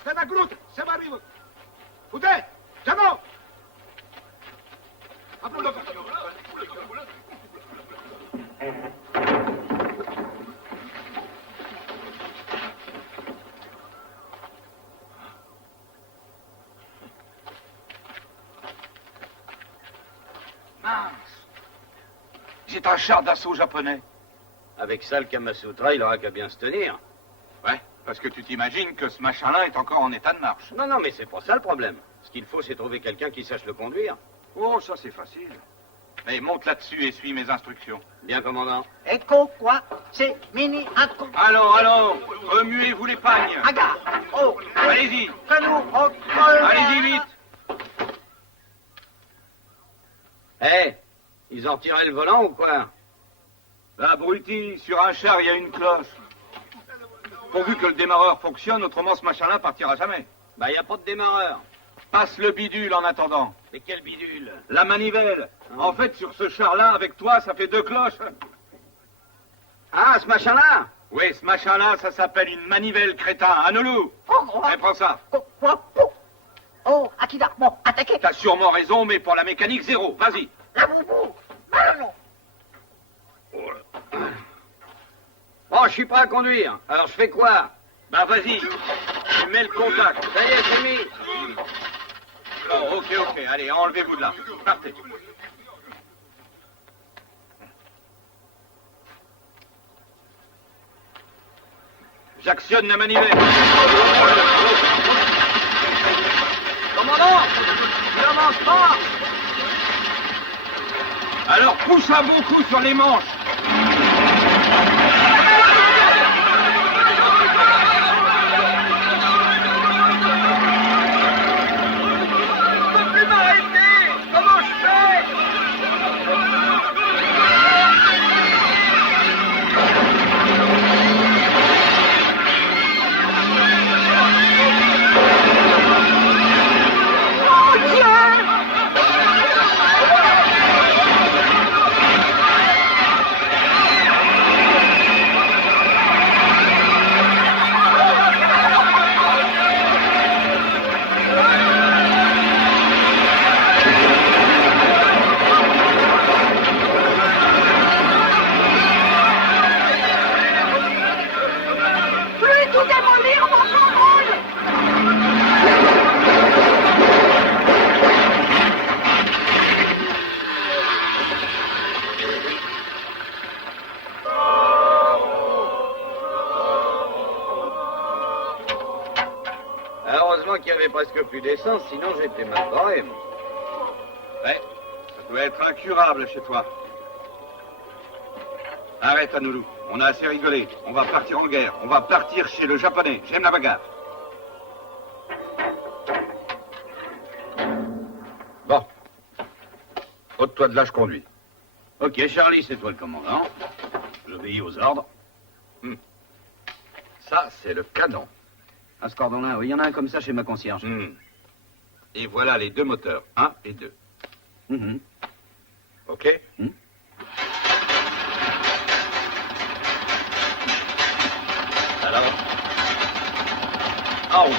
Stana Groot, se va arriba. Usted, ¡llamo! Mince. C'est un char d'assaut japonais. Avec ça, le Kamasutra, il aura qu'à bien se tenir. Ouais, parce que tu t'imagines que ce machin-là est encore en état de marche. Non, mais c'est pas ça le problème. Ce qu'il faut, c'est trouver quelqu'un qui sache le conduire. Oh, ça c'est facile. Mais monte là-dessus et suis mes instructions. Bien, commandant. Echo, quoi? C'est mini, Ako. Allons, remuez-vous les pagnes. Aga, oh, Allez-y, Kanou, oh, allez-y vite. Hé, ils ont retiré le volant ou quoi? Abruti, sur un char, il y a une cloche. Pourvu que le démarreur fonctionne, autrement ce machin-là partira jamais. Bah, y a pas de démarreur. Passe le bidule en attendant. Mais quel bidule? La manivelle. En fait, sur ce char-là, avec toi, ça fait 2 cloches. Ah, ce machin-là? Oui, ce machin-là, ça s'appelle une manivelle, crétin. Anoulou. Allez, prends ça. Oh, Akida, bon, attaquez. T'as sûrement raison, mais pour la mécanique, 0. Vas-y. La boubou, Malano. Oh là. Bon, je suis prêt à conduire. Alors, je fais quoi? Bah, vas-y. Tu mets le contact. Ça y est, c'est mis. Bon, ok. Allez, enlevez-vous de là. Partez. J'actionne la manivelle. Commandant, il avance pas. Alors, pousse un bon coup sur les manches. Heureusement qu'il y avait presque plus d'essence, sinon j'étais mal barré. Ouais, ça doit être incurable chez toi. Arrête, Anoulou. On a assez rigolé. On va partir en guerre. On va partir chez le Japonais. J'aime la bagarre. Bon. Ôte-toi de là, je conduis. Ok, Charlie, c'est toi le commandant. J'obéis aux ordres. Ça, c'est le canon. À ce cordon-là, oui, il y en a un comme ça chez ma concierge. Et voilà les deux moteurs, 1 et 2. OK? Alors? En route.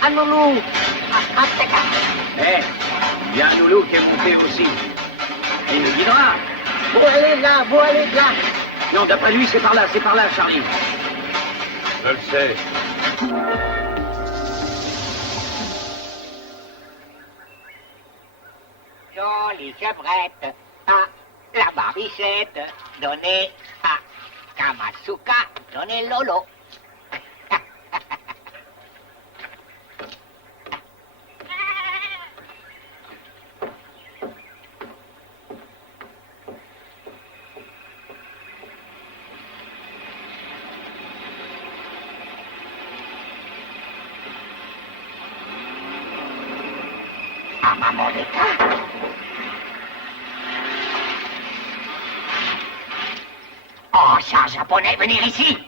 Anoulou. Eh, il y a un loulou qui est monté aussi. Et il nous guidera. Vous allez là, vous allez là. Non, d'après lui, c'est par là, Charlie. Je le sais. Jolie chevrette, ah, la barbichette, donnez à Kamasuka, donnez Lolo. Oh, ça, japonais, venir ici.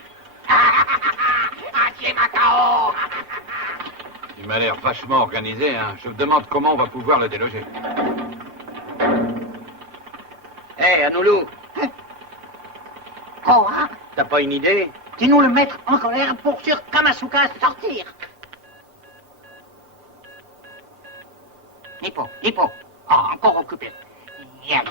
Acier Macao. Il m'a l'air vachement organisé, hein. Je me demande comment on va pouvoir le déloger. Eh, Anoulou, Quoi? t'as pas une idée? Dis-nous le mettre en colère pour sur Kamasuka sortir. Nippo. Oh, encore occupé. Viens.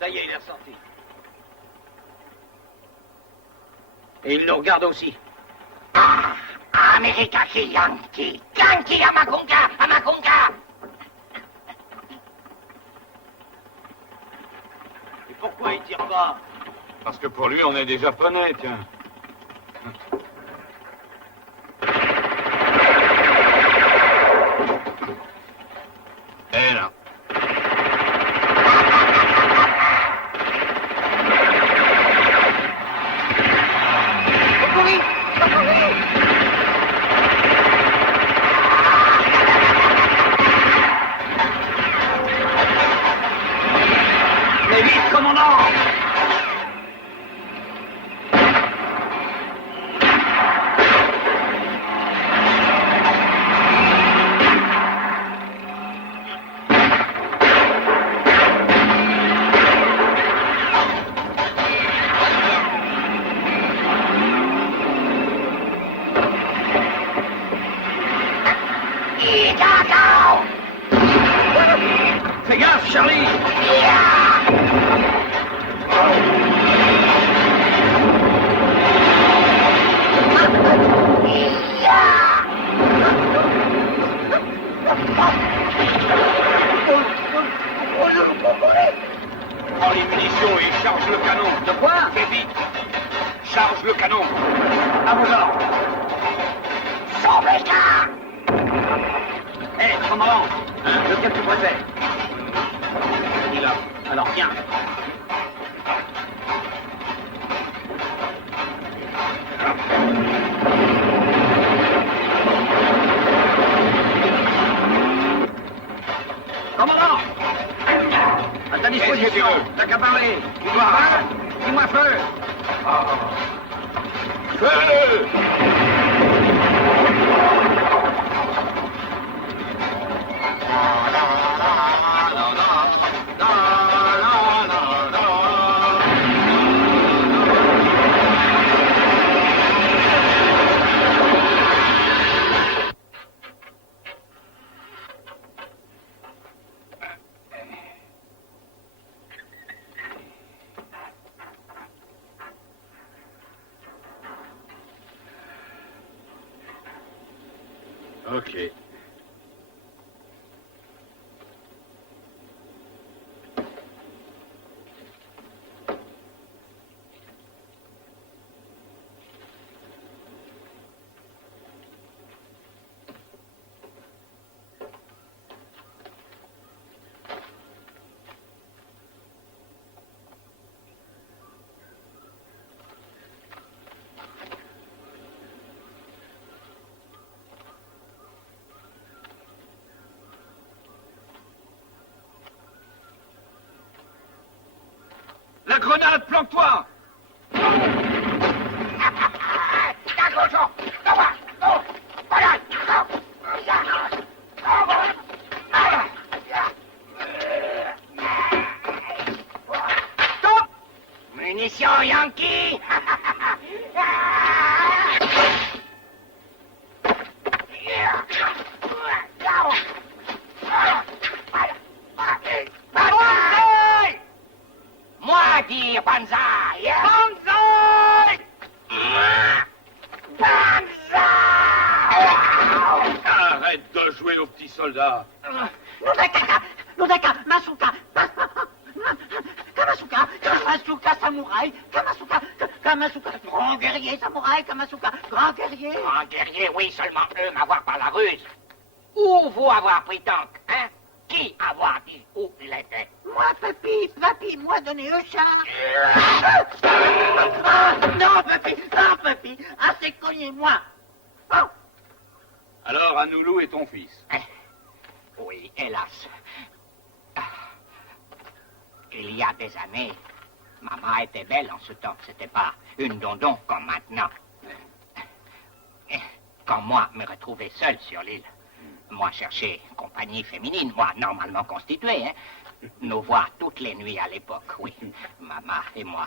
Ça y est, il est ressorti. Et il nous regarde aussi. America Yankee. Yankee Amakunga. Et pourquoi il tire pas? Parce que pour lui, on est des Japonais, tiens. Eh là. Mais vite, commandant! Fais gaffe, Charlie! Prends les munitions et charge le canon. De quoi? Fais vite. Charge le canon. À vos ordres. Hé, commandant, lequel tu préfères? Il a. Alors viens. Commandant! À ta disposition, t'as qu'à parler. Dis-moi feu! Feu! Ok. La grenade, planque-toi! Stop! Munitions Yankee! Moi dire Banzai! Banzai! Banzai! Arrête de jouer au petit soldat. Nodaka, Masuka, Kamasuka, Kamasuka, samouraï, Kamasuka, grand guerrier, samouraï, Kamasuka, grand guerrier. Grand guerrier, oui, seulement eux m'avoir par la ruse. Où vous avoir pris donc, hein? Qui avoir dit où il était? Moi, papy, moi donner au chat. Non, papy, assez cogné, moi. Oh. Alors, Anoulou est ton fils. Oui, hélas. Il y a des années, maman était belle en ce temps. C'était pas une dondon comme maintenant. Quand moi me retrouvais seul sur l'île, moi cherchais compagnie féminine, moi normalement constituée, hein. Nous voir toutes les nuits à l'époque, oui. Maman et moi,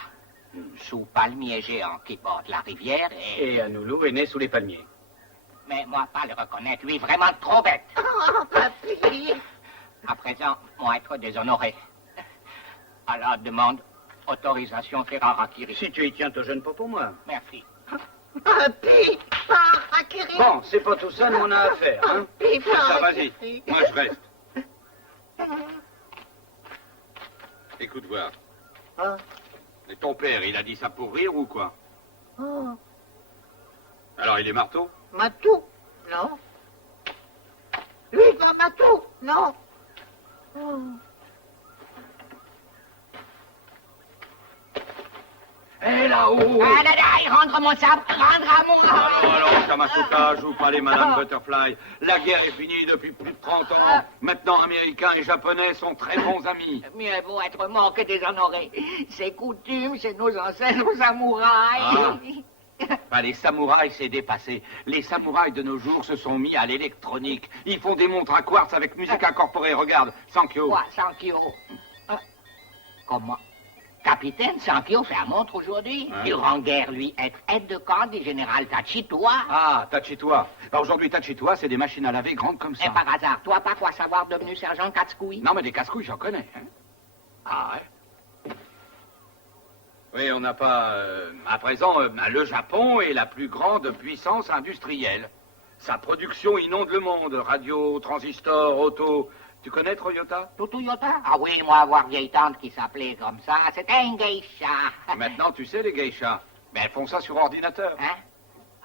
sous palmiers géants qui bordent la rivière Et Anoulou est né sous les palmiers. Mais moi, pas le reconnaître, lui, vraiment trop bête. Oh, papy. À présent, moi, être déshonoré. Alors, demande autorisation Ferrarakiri. Si tu y tiens, te gêne pas pour moi. Merci. Papy, Akiri. Bon, c'est pas tout ça, nous on a affaire, hein? Papy, Ça, vas-y. Akiri. Moi, je reste. Écoute voir. Oh. Et ton père, il a dit ça pour rire ou quoi? Oh. Alors, il est marteau? Matou, non. Lui, va Matou, non. Oh. Hé, là-haut! Ah là là, rendre mon sabre, rendre à moi! Alors, Kamasuka, joue pas les Madame Butterfly. La guerre est finie depuis plus de 30 ans. Maintenant, Américains et Japonais sont très bons amis. Mieux vaut être mort que déshonoré. C'est coutume, c'est nos ancêtres samouraïs. Bah, les samouraïs, c'est dépassé. Les samouraïs de nos jours se sont mis à l'électronique. Ils font des montres à quartz avec musique incorporée. Regarde, Sankyo. Quoi, Sankyo? Comment? capitaine Sampio fait la montre aujourd'hui. Hein? Il rend guère, lui, être aide de camp du général Tachitoa. Ah, Tachitoa. Bah, aujourd'hui, Tachitoa, c'est des machines à laver grandes comme ça. Et par hasard, toi, pas quoi savoir devenu sergent Casse-Couille? Non, mais des casse-couilles, j'en connais. Hein. Ah, ouais. Oui, on n'a pas... à présent, le Japon est la plus grande puissance industrielle. Sa production inonde le monde. Radio, transistor, auto... Tu connais Toyota? Toyota? Ah oui, moi, avoir vieille tante qui s'appelait comme ça, c'était un geisha. Maintenant, tu sais, les geishas. Mais elles font ça sur ordinateur. Hein?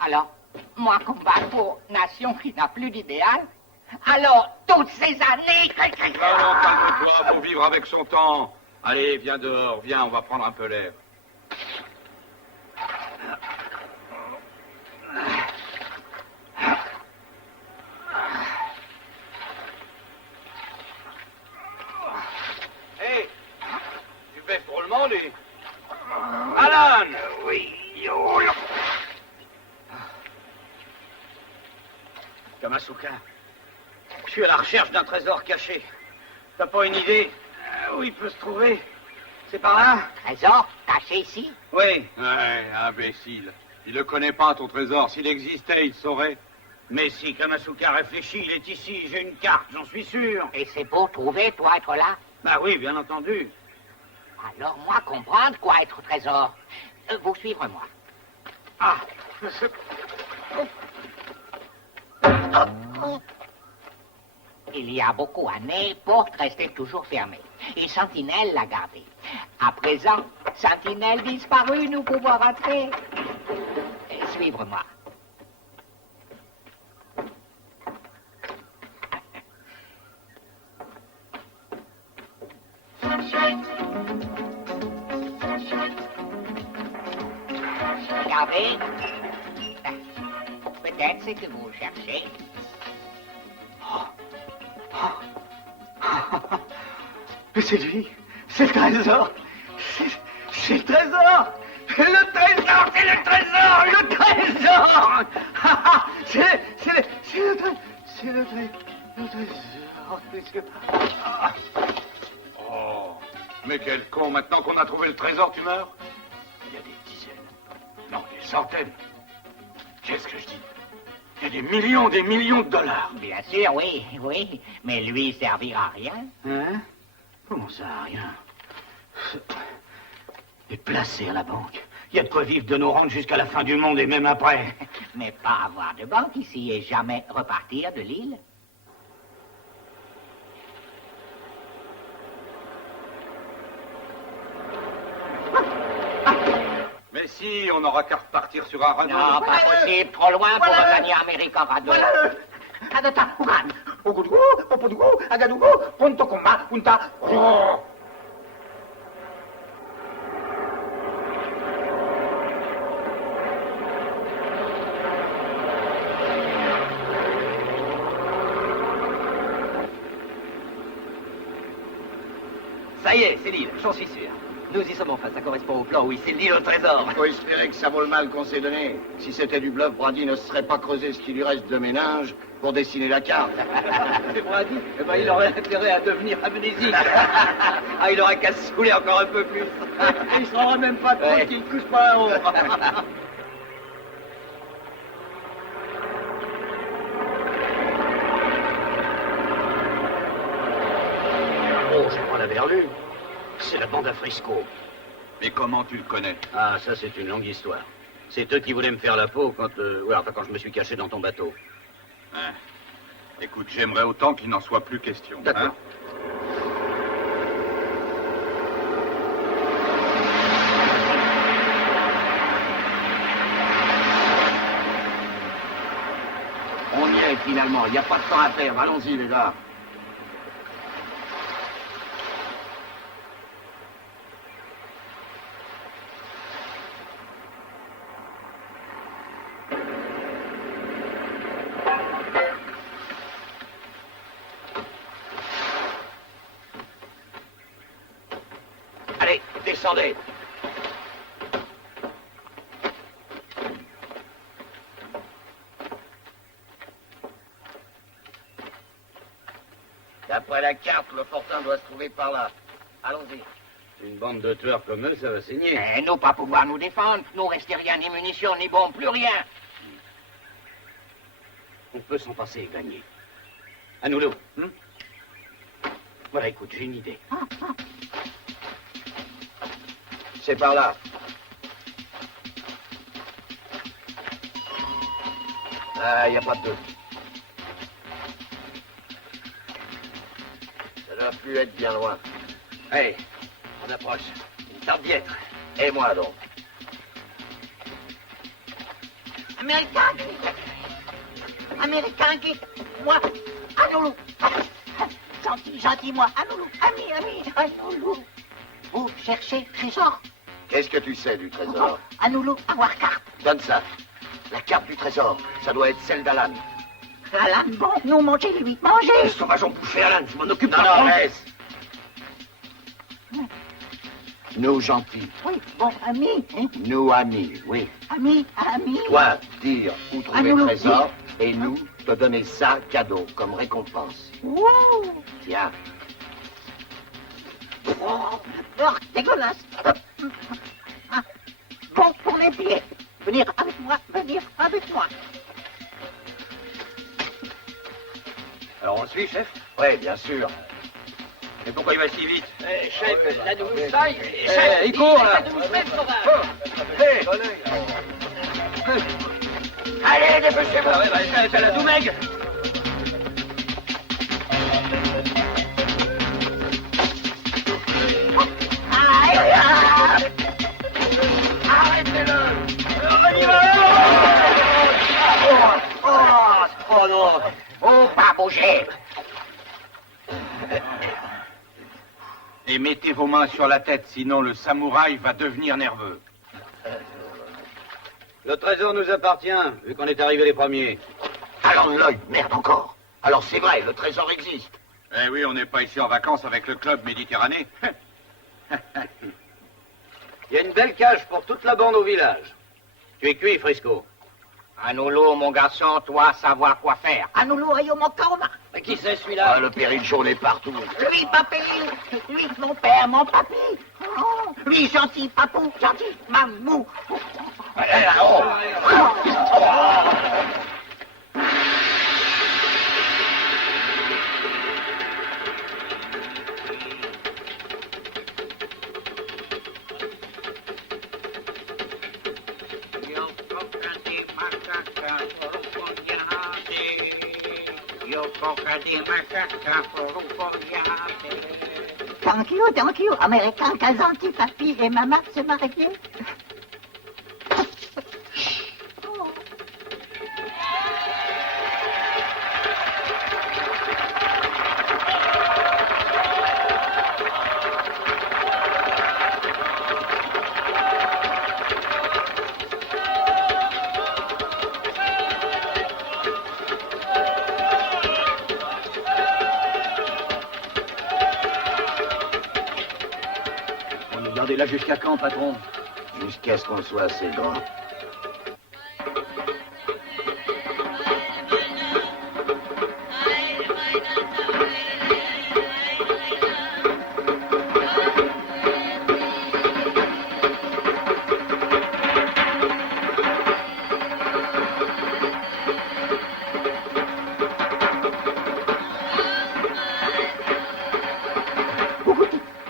Alors, moi, combattre pour nation qui n'a plus d'idéal? Alors, toutes ces années... Non, calme-toi, faut vivre avec son temps. Allez, viens dehors, viens, on va prendre un peu l'air. Hé, tu baisses drôlement, lui. Alan! Oui, Kamasuka, je suis à la recherche d'un trésor caché. T'as pas une idée où il peut se trouver? C'est par là? Trésor caché ici? Oui. Ouais, imbécile. Il ne connaît pas ton trésor. S'il existait, il saurait. Mais si Kamasuka réfléchit, il est ici. J'ai une carte, j'en suis sûr. Et c'est pour trouver, toi, être là? Bah oui, bien entendu. Alors, moi, comprendre quoi être trésor. Vous suivre, moi. Ah, Il y a beaucoup d'années, porte restait toujours fermée. Et Sentinelle l'a gardée. À présent, Sentinelle disparue, nous pouvons rentrer. Suivre-moi. Regardez. Peut-être c'est que vous cherchez. Mais c'est lui, c'est le trésor. C'est le trésor. Le trésor, c'est le trésor, le trésor. C'est le trésor. Oh, mais quel con. Maintenant qu'on a trouvé le trésor, tu meurs? Il y a des dizaines. Non, des centaines. Qu'est-ce que je dis? Il y a des millions de dollars. Bien sûr, oui, oui. Mais lui servira à rien. Hein? Comment ça, rien? Et placé à la banque. Il y a de quoi vivre de nos rentes jusqu'à la fin du monde et même après. Mais pas avoir de banque ici et jamais repartir de l'île. Mais si, on n'aura qu'à repartir sur un radeau. Non, pas possible, trop loin pour regagner Amérique en radeau. Adata, Ugan, Ogudugo, Opodugo, Agadugo, Ponto Comba, Punta. Oh. Ça y est, c'est l'île, j'en suis sûr. Nous y sommes enfin, ça correspond au plan, oui, c'est l'île au trésor. Faut espérer que ça vaut le mal qu'on s'est donné. Si c'était du bluff, Brady ne se serait pas creusé ce qui lui reste de ménage pour dessiner la carte. C'est Brady, eh ben, il aurait intérêt à devenir amnésique. Ah, il aurait qu'à se saouler encore un peu plus. Il se rendra même pas compte qu'il ne touche pas en haut. Oh, je crois l'avoir lu. C'est la bande à Frisco. Mais comment tu le connais? Ah, ça, c'est une longue histoire. C'est eux qui voulaient me faire la peau quand... quand je me suis caché dans ton bateau. Hein. Écoute, j'aimerais autant qu'il n'en soit plus question. D'accord. Hein? On y est finalement, il n'y a pas de temps à perdre. Allons-y les gars. Allez, descendez. D'après la carte, le fortin doit se trouver par là. Allons-y. Une bande de tueurs comme eux, ça va saigner. Et nous pas pouvoir nous défendre. Nous rester rien, ni munitions, ni bombes, plus rien. On peut s'en passer et gagner. Anoulou. Voilà, écoute, j'ai une idée. C'est par là. Ah, il n'y a pas de doute. Ça doit plus être bien loin. Hey, on approche. Une tarte d'être. Et moi donc. Américain, moi, Anoulou. Gentil, moi, Anoulou, ami, Anoulou. Vous cherchez trésor? Qu'est-ce que tu sais du trésor? Anoulou, avoir carte. Donne ça. La carte du trésor, ça doit être celle d'Alan. Alan, bon, nous mangez-lui, mangez. Les sauvages ont bouffé Alan, je m'en occupe Non, pas. non, laisse. Nous gentils. Oui, bon, ami, hein? Nous amis, oui. Ami. Toi, dire où trouver nous, le trésor, et nous, te donner ça cadeau comme récompense. Ouh. Tiens. Oh, dégueulasse. Bon, pour les pieds. Venir avec moi. Alors on suit, chef? Oui, bien sûr. Mais pourquoi il va si vite? Chef, la douce taille. Il court, là. Hé! Allez, dépêchez-vous. Ah ouais, bah, t'as la doumègue. Oh non. Oh, pas bouger. Et mettez vos mains sur la tête, sinon le samouraï va devenir nerveux. Le trésor nous appartient, vu qu'on est arrivés les premiers. Alors l'œil, merde encore. Alors c'est vrai, le trésor existe. Eh oui, on n'est pas ici en vacances avec le club Méditerranée. Il y a une belle cage pour toute la bande au village. Tu es cuit, Frisco. Anoulou, mon garçon, toi, savoir quoi faire. Anoulou, ayo mon kaoma. Mais qui c'est celui-là? Ah, le péril jaune est partout. Lui, papé. Lui, mon père, mon papy. Oh, lui, gentil, papou, gentil, mamou. Thank you, Américain, Kazanti, papy et maman se marier. Regardez là jusqu'à quand, patron? Jusqu'à ce qu'on soit assez grand.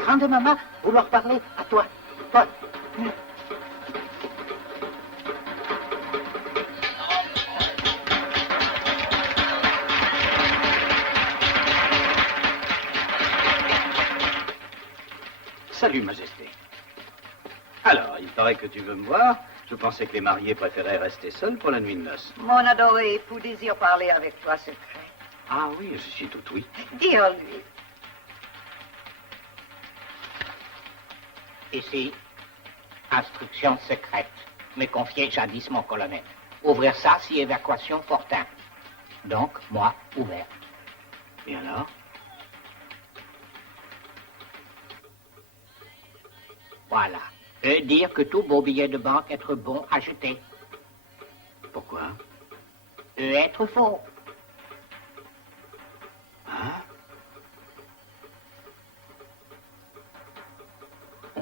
Grande maman, vouloir parler à toi. Paul. Salut, Majesté. Alors, il paraît que tu veux me voir. Je pensais que les mariés préféraient rester seuls pour la nuit de noces. Mon adoré époux désire parler avec toi secret. Ah oui, je suis tout oui. Dis-lui. Ici, instruction secrète, me confiait jadis mon colonel. Ouvrir ça si évacuation fortin. Donc, moi, ouvert. Et alors? Voilà. Et dire que tout beau billet de banque être bon à jeter. Pourquoi? Et être faux. Hein?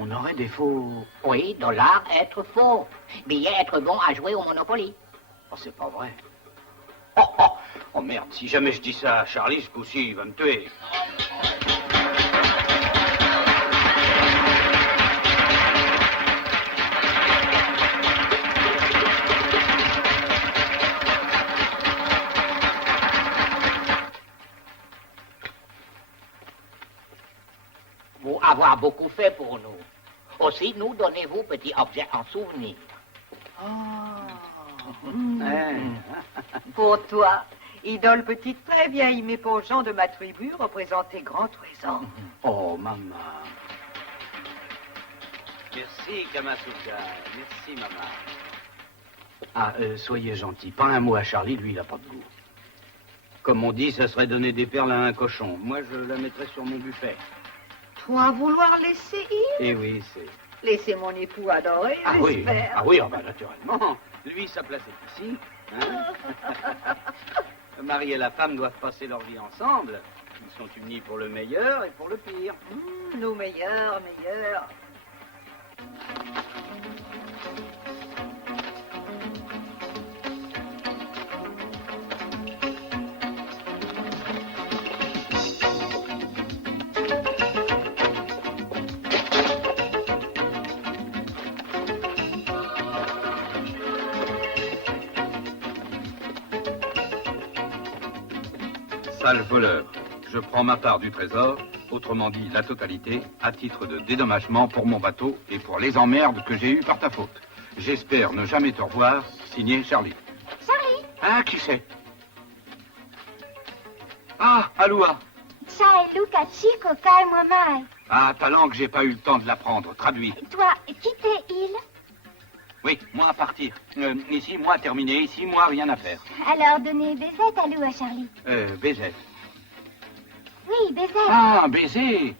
on aurait des faux... Oui, dollars, être faux. Billets, être bon à jouer au Monopoly. Oh, c'est pas vrai. Oh merde, si jamais je dis ça à Charlie, ce coup-ci, il va me tuer. Vous avoir beaucoup fait pour nous. Aussi, nous donnez-vous petit objet en souvenir. Pour toi, idole petite très vieille mépongeant de ma tribu, représentait grand trésor. Oh, maman. Merci, Kamasuka. Merci, maman. Ah, soyez gentil. Pas un mot à Charlie, lui, il a pas de goût. Comme on dit, ça serait donner des perles à un cochon. Moi, je la mettrais sur mon buffet. Toi, vouloir laisser ir? Eh oui, c'est... Laisser mon époux adoré, j'espère. Ah oui, naturellement. Lui, sa place est ici. Hein? Le mari et la femme doivent passer leur vie ensemble. Ils sont unis pour le meilleur et pour le pire. Nous meilleurs. Sale voleur, je prends ma part du trésor, autrement dit la totalité, à titre de dédommagement pour mon bateau et pour les emmerdes que j'ai eues par ta faute. J'espère ne jamais te revoir. Signé Charlie. Charlie? Ah, qui c'est? Ah, Aloha. Ciao, Luca, Chico, kai moi. Ah, ta langue, j'ai pas eu le temps de l'apprendre. Traduis. Toi, quitter il? Oui, moi à partir. Ici, moi terminé. Ici, moi rien à faire. Alors, donnez baisette à Lou à Charlie. Baiser. Oui, baisette. Ah, baiser.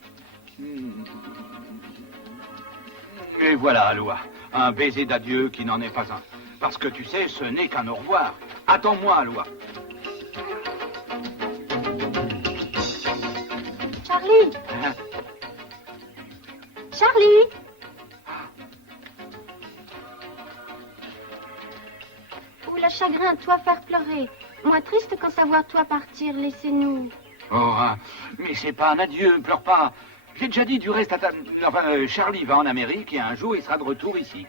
Et voilà, Aloha. Un baiser d'adieu qui n'en est pas un. Parce que tu sais, ce n'est qu'un au revoir. Attends-moi, Aloha. Charlie. Hein? Charlie. Ou le chagrin, toi faire pleurer. Moi triste quand savoir toi partir, laissez-nous. Oh, mais c'est pas un adieu, pleure pas. J'ai déjà dit du reste à ta... Enfin, Charlie va en Amérique et un jour il sera de retour ici.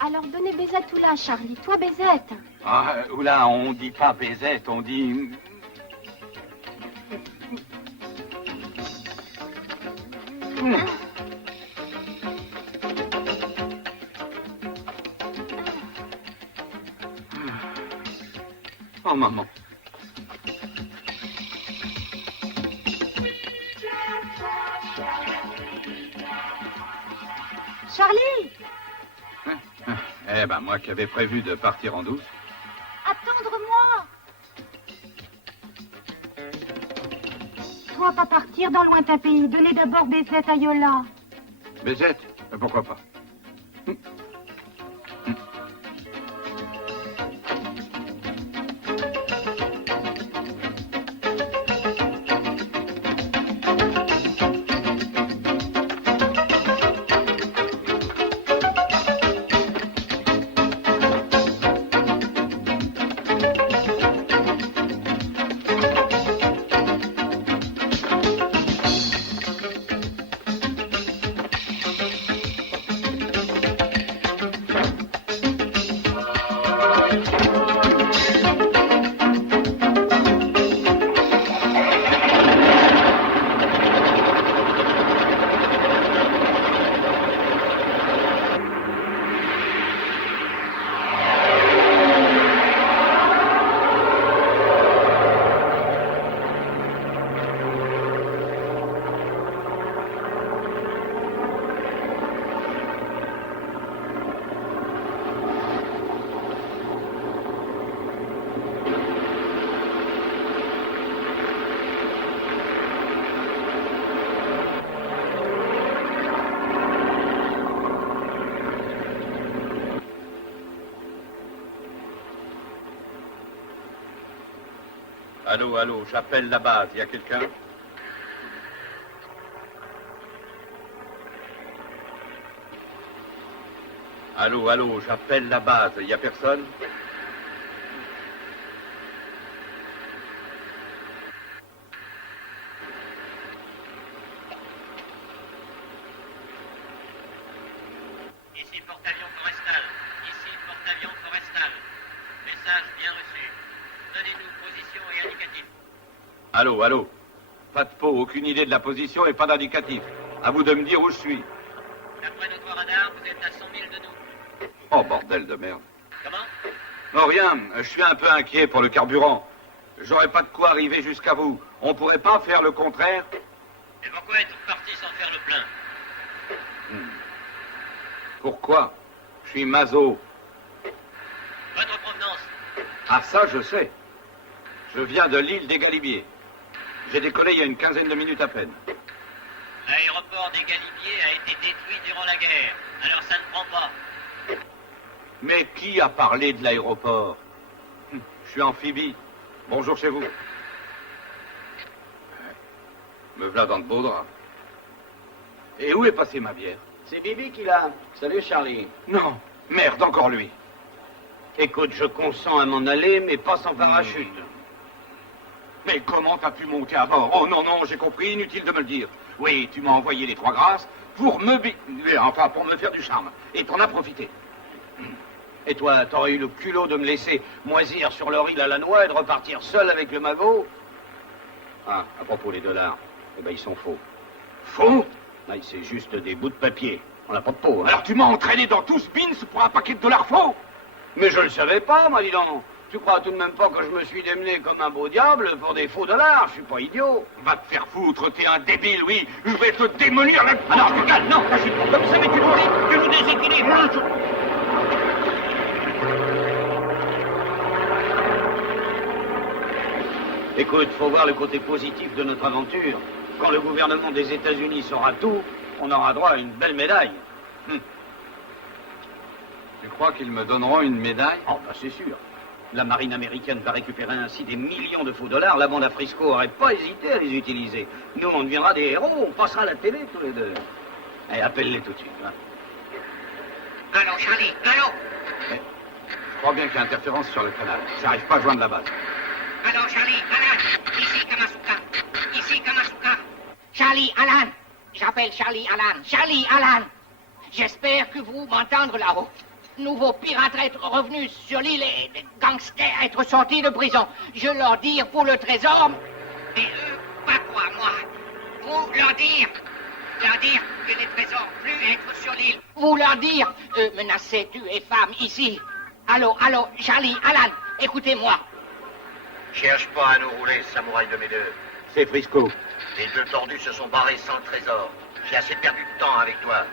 Alors donnez baisette ou là, Charlie. Toi, baisette. Ah, oula, on dit pas baisette, on dit... Oh, maman. Charlie. Eh ben, moi qui avais prévu de partir en douce. Attendre-moi. Toi, pas partir dans lointain pays. Donnez d'abord baisette à Yola. Baisette? Pourquoi pas? Allô, allô, j'appelle la base. Il y a quelqu'un? Allô, allô, j'appelle la base. Il n'y a personne? Ici porte-avions Forestal. Ici porte-avions Forestal. Message bien reçu. Donnez-nous position et indicatif. Allô, allô. Pas de peau, aucune idée de la position et pas d'indicatif. À vous de me dire où je suis. D'après notre radar, vous êtes à 100 000 de nous. Oh, bordel de merde. Comment? Non, rien. Je suis un peu inquiet pour le carburant. J'aurais pas de quoi arriver jusqu'à vous. On pourrait pas faire le contraire? Et pourquoi êtes-vous parti sans faire le plein? Pourquoi? Je suis maso. Votre provenance? Ah, ça, je sais. Je viens de l'île des Galibiers. J'ai décollé il y a une quinzaine de minutes à peine. L'aéroport des Galibiers a été détruit durant la guerre. Alors ça ne prend pas. Mais qui a parlé de l'aéroport? Je suis amphibie. Bonjour chez vous. Me voilà dans de beaux draps. Et où est passée ma bière? C'est Bibi qui l'a. Salut, Charlie. Non, merde, encore lui. Écoute, je consens à m'en aller, mais pas sans parachute. Mais comment t'as pu monter à bord? Oh non, non, j'ai compris, inutile de me le dire. Oui, tu m'as envoyé les 3 grâces pour enfin, pour me faire du charme. Et t'en as profité. Et toi, t'aurais eu le culot de me laisser moisir sur leur île à la noix et de repartir seul avec le magot? Ah, à propos des dollars, eh ben ils sont faux. Faux? Ah, c'est juste des bouts de papier. On n'a pas de peau, hein. Alors tu m'as entraîné dans tout ce bins pour un paquet de dollars faux? Mais je le savais pas, moi, dis donc. Tu crois tout de même pas que je me suis démené comme un beau diable pour des faux dollars? Je suis pas idiot. Va te faire foutre, t'es un débile, oui. Je vais te démolir la... Ah non, je te calme, non, t'agis pas comme ça, mais tu nous déséquilibres. Écoute, faut voir le côté positif de notre aventure. Quand le gouvernement des États-Unis saura tout, on aura droit à une belle médaille. Tu crois qu'ils me donneront une médaille? Oh, bah c'est sûr. La marine américaine va récupérer ainsi des millions de faux dollars. La bande à Frisco n'aurait pas hésité à les utiliser. Nous, on deviendra des héros. On passera à la télé tous les deux. Allez, appelle-les tout de suite. Hein. Allô, Charlie, allô? Je crois bien qu'il y a interférence sur le canal. J'arrive pas à joindre la base. Allô, Charlie, Alan, ici Kamasuka. Ici Kamasuka. Charlie, Alan. J'appelle Charlie, Alan. Charlie, Alan. J'espère que vous m'entendez là-haut. Nouveaux pirates être revenus sur l'île et des gangsters être sortis de prison. Je leur dire pour le trésor. Et eux, pas quoi, moi. Vous leur dire que les trésors plus être sur l'île. Vous leur dire, eux menacer, tuer femmes ici. Allô, allô, Charlie, Alan, écoutez-moi. Cherche pas à nous rouler, samouraï de mes deux. C'est Frisco. Les 2 tordus se sont barrés sans le trésor. J'ai assez perdu de temps avec toi.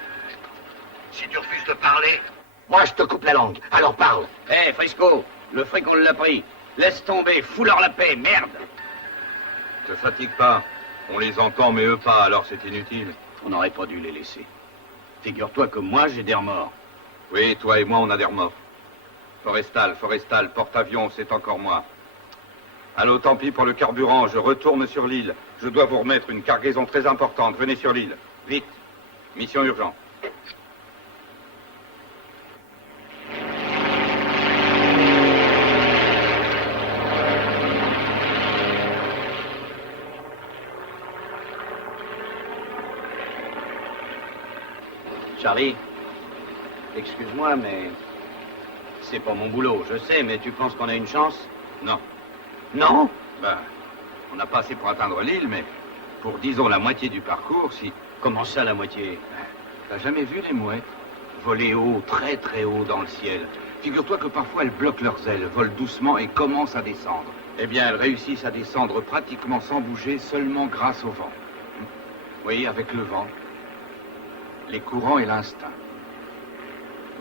Si tu refuses de parler... Moi, je te coupe la langue. Alors parle. Hé, Frisco, le fric, on l'a pris. Laisse tomber, fous-leur la paix, merde. Te fatigue pas. On les entend, mais eux pas, alors c'est inutile. On n'aurait pas dû les laisser. Figure-toi que moi, j'ai des remords. Oui, toi et moi, on a des remords. Forestal, porte-avions, c'est encore moi. Allô, tant pis pour le carburant, je retourne sur l'île. Je dois vous remettre une cargaison très importante. Venez sur l'île. Vite. Mission urgente. Charlie, excuse-moi, mais c'est pas mon boulot, je sais, mais tu penses qu'on a une chance? Non. Non? Ben, on n'a pas assez pour atteindre l'île, mais pour, disons, la moitié du parcours, si... Comment ça, la moitié? T'as jamais vu les mouettes voler haut, très très haut dans le ciel? Figure-toi que parfois elles bloquent leurs ailes, volent doucement et commencent à descendre. Eh bien, elles réussissent à descendre pratiquement sans bouger, seulement grâce au vent. Oui, avec le vent. Les courants et l'instinct.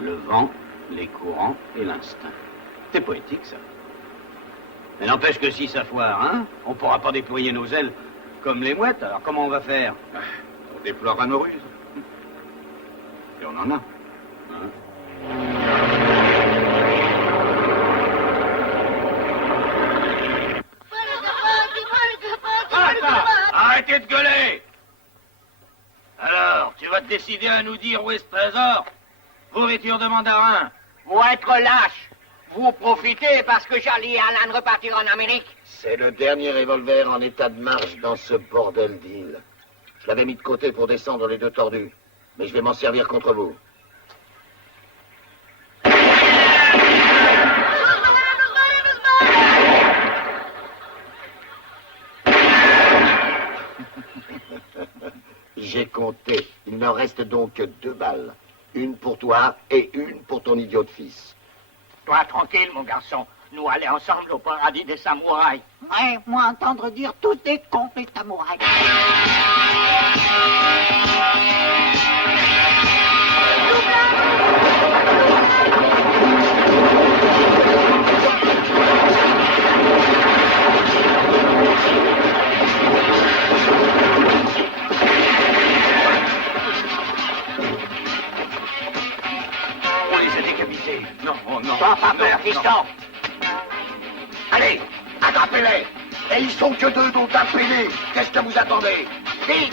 Le vent, les courants et l'instinct. C'est poétique, ça. Mais n'empêche que si ça foire, hein, on pourra pas déployer nos ailes comme les mouettes, alors comment on va faire? On déplorera nos ruses. Et on en a. Arrêtez de gueuler! Alors, tu vas te décider à nous dire où est ce trésor? pourriture de mandarin. Vous être lâche. Vous profitez parce que Charlie et Alan repartirent en Amérique. C'est le dernier revolver en état de marche dans ce bordel d'île. Je l'avais mis de côté pour descendre les deux tordus. Mais je vais m'en servir contre vous. J'ai compté. Il ne reste donc que 2 balles. Une pour toi et une pour ton idiot de fils. Toi, tranquille, mon garçon. Nous aller ensemble au paradis des samouraïs. Ouais, moi entendre dire tous des cons, les samouraïs. On les a décapités. Non, oh non. Sois pas peur, fiston. Allez, attrapez-les. Et ils sont que 2, donc tapez-les. Qu'est-ce que vous attendez? Vite.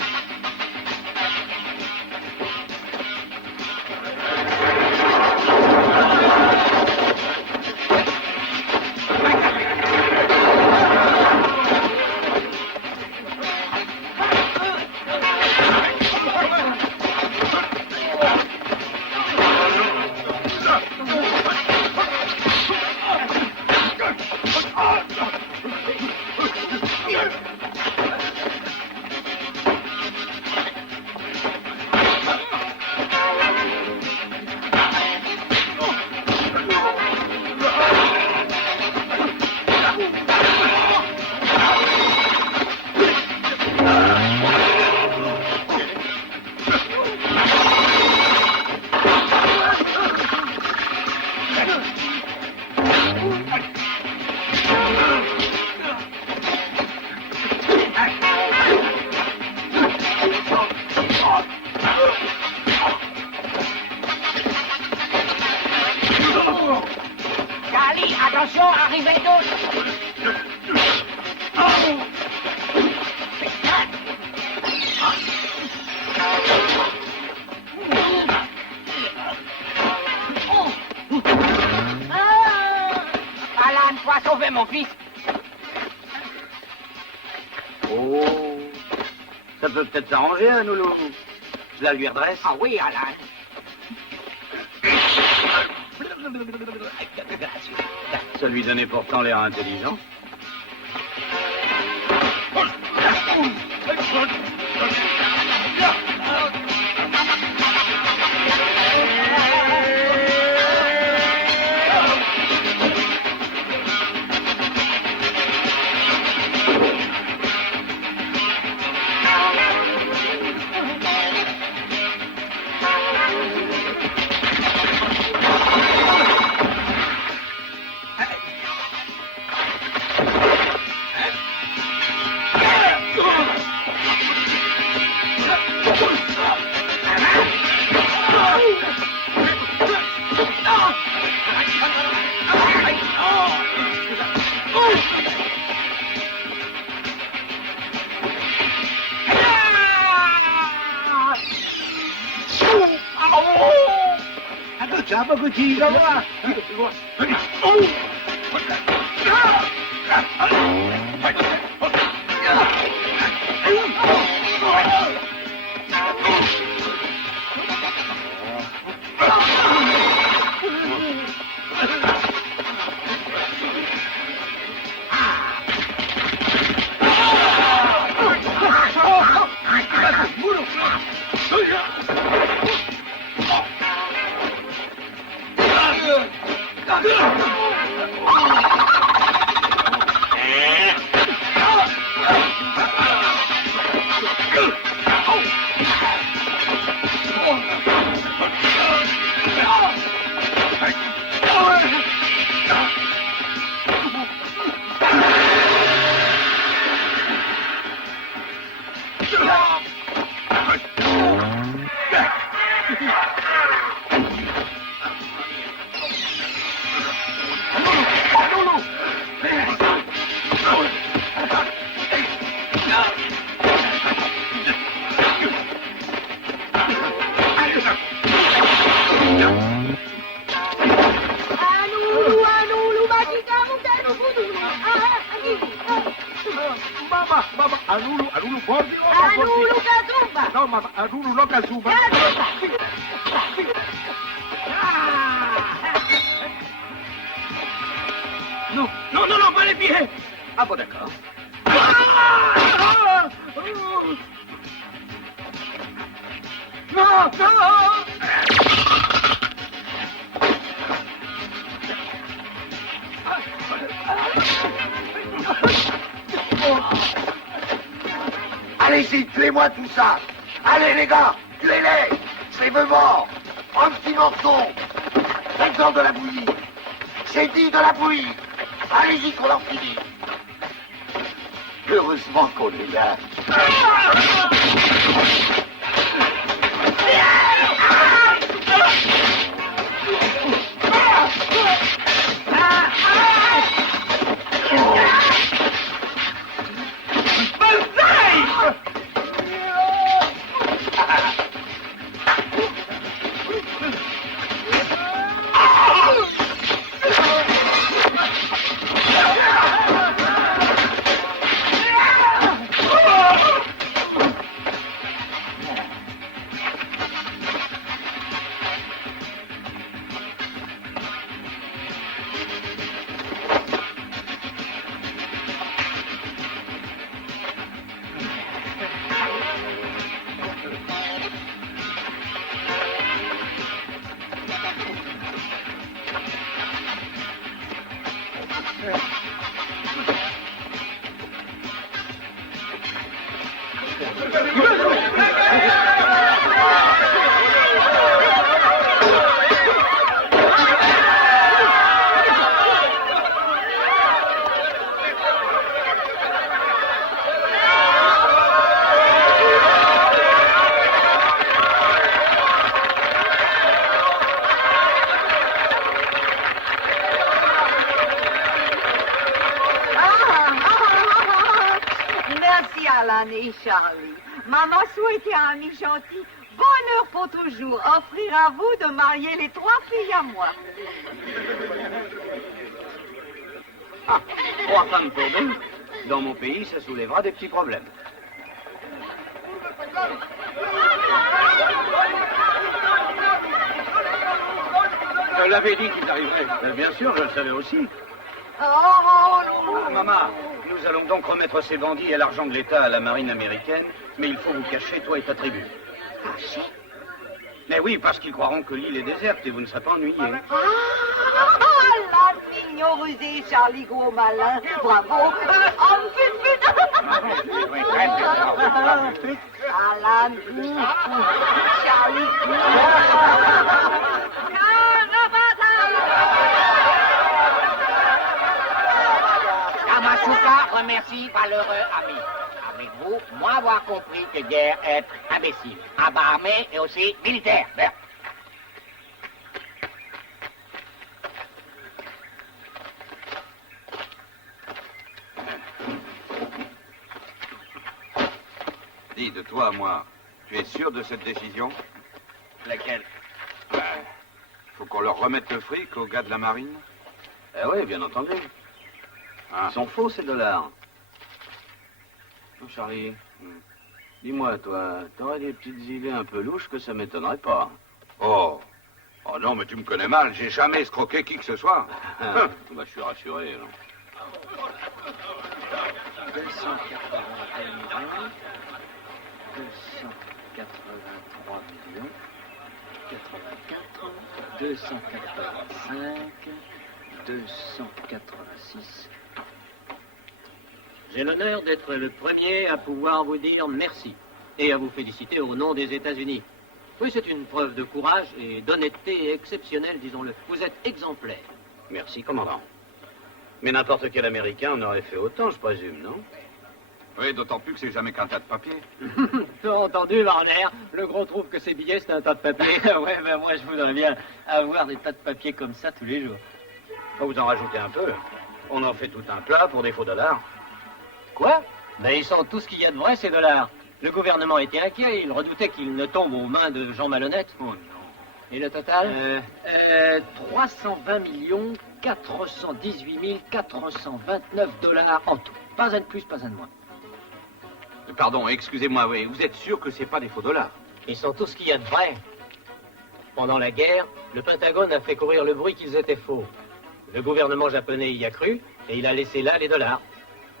Charlie, attention, arrivez tous. Alan, toi, sauver mon fils. Oh, ça peut peut-être s'arranger, hein, Noulou. Je la lui redresse. Ah oui, Alan. Ça lui donnait pourtant l'air intelligent. Siapa petit, là, voilà. Mama, Alulu, por Dios. Alulu Kazumba. No, mamá, Alulu no Kazumba. Non, pas les pieds. Ah bon, d'accord. Non. Allez-y, tuez-moi tout ça. Allez les gars, tuez-les. Je les veux morts. Un petit morceau. Faites-en de la bouillie. J'ai dit de la bouillie. Allez-y qu'on en finisse. Heureusement qu'on est là. Alan et Charlie. Maman souhaitait à un ami gentil bonheur pour toujours, offrir à vous de marier les 3 filles à moi. Ah, 3 femmes pour 2. Dans mon pays, ça soulèvera des petits problèmes. Je l'avais dit qu'il arriverait. Bien sûr, je le savais aussi. Oh, Maman, nous allons donc remettre ces bandits et l'argent de l'État à la marine américaine, mais il faut vous cacher, toi et ta tribu. Cacher? Mais oui, parce qu'ils croiront que l'île est déserte et vous ne serez pas ennuyés. Alan, mignon rusé, Charlie gros malin. Bravo. Homme fut. Alan, Charlie. Kamasuka remercie valeureux ami. Avec vous, moi avoir compris que guerre est imbécile. À bas armé et aussi militaire. Bien. Dis, de toi à moi, tu es sûr de cette décision? Laquelle? Faut qu'on leur remette le fric aux gars de la marine? Eh oui, bien entendu. Ils sont faux, ces dollars. Oh, Charlie, dis-moi, toi, t'aurais des petites idées un peu louches que ça m'étonnerait pas. Oh non, mais tu me connais mal, j'ai jamais escroqué qui que ce soit. Bah, je suis rassuré. Alors. 281 millions, 283 millions, 84, 285, 286. J'ai l'honneur d'être le premier à pouvoir vous dire merci et à vous féliciter au nom des États-Unis. Oui, c'est une preuve de courage et d'honnêteté exceptionnelle, disons-le. Vous êtes exemplaire. Merci, commandant. Mais n'importe quel Américain en aurait fait autant, je présume, non? Oui, d'autant plus que c'est jamais qu'un tas de papier. Tu as entendu, Warner? Le gros trouve que ces billets, c'est un tas de papier. Ouais, ben moi, je voudrais bien avoir des tas de papier comme ça tous les jours. Faut vous en rajouter un peu. On en fait tout un plat pour des faux dollars. Quoi? Ben, ils sont tout ce qu'il y a de vrai, ces dollars. Le gouvernement était inquiet, il redoutait qu'ils ne tombent aux mains de gens malhonnêtes. Oh non. Et le total 320 418 429 dollars en tout. Pas un de plus, pas un de moins. pardon, excusez-moi, oui. Vous êtes sûr que c'est pas des faux dollars? Ils sont tout ce qu'il y a de vrai. Pendant la guerre, le Pentagone a fait courir le bruit qu'ils étaient faux. Le gouvernement japonais y a cru et il a laissé là les dollars.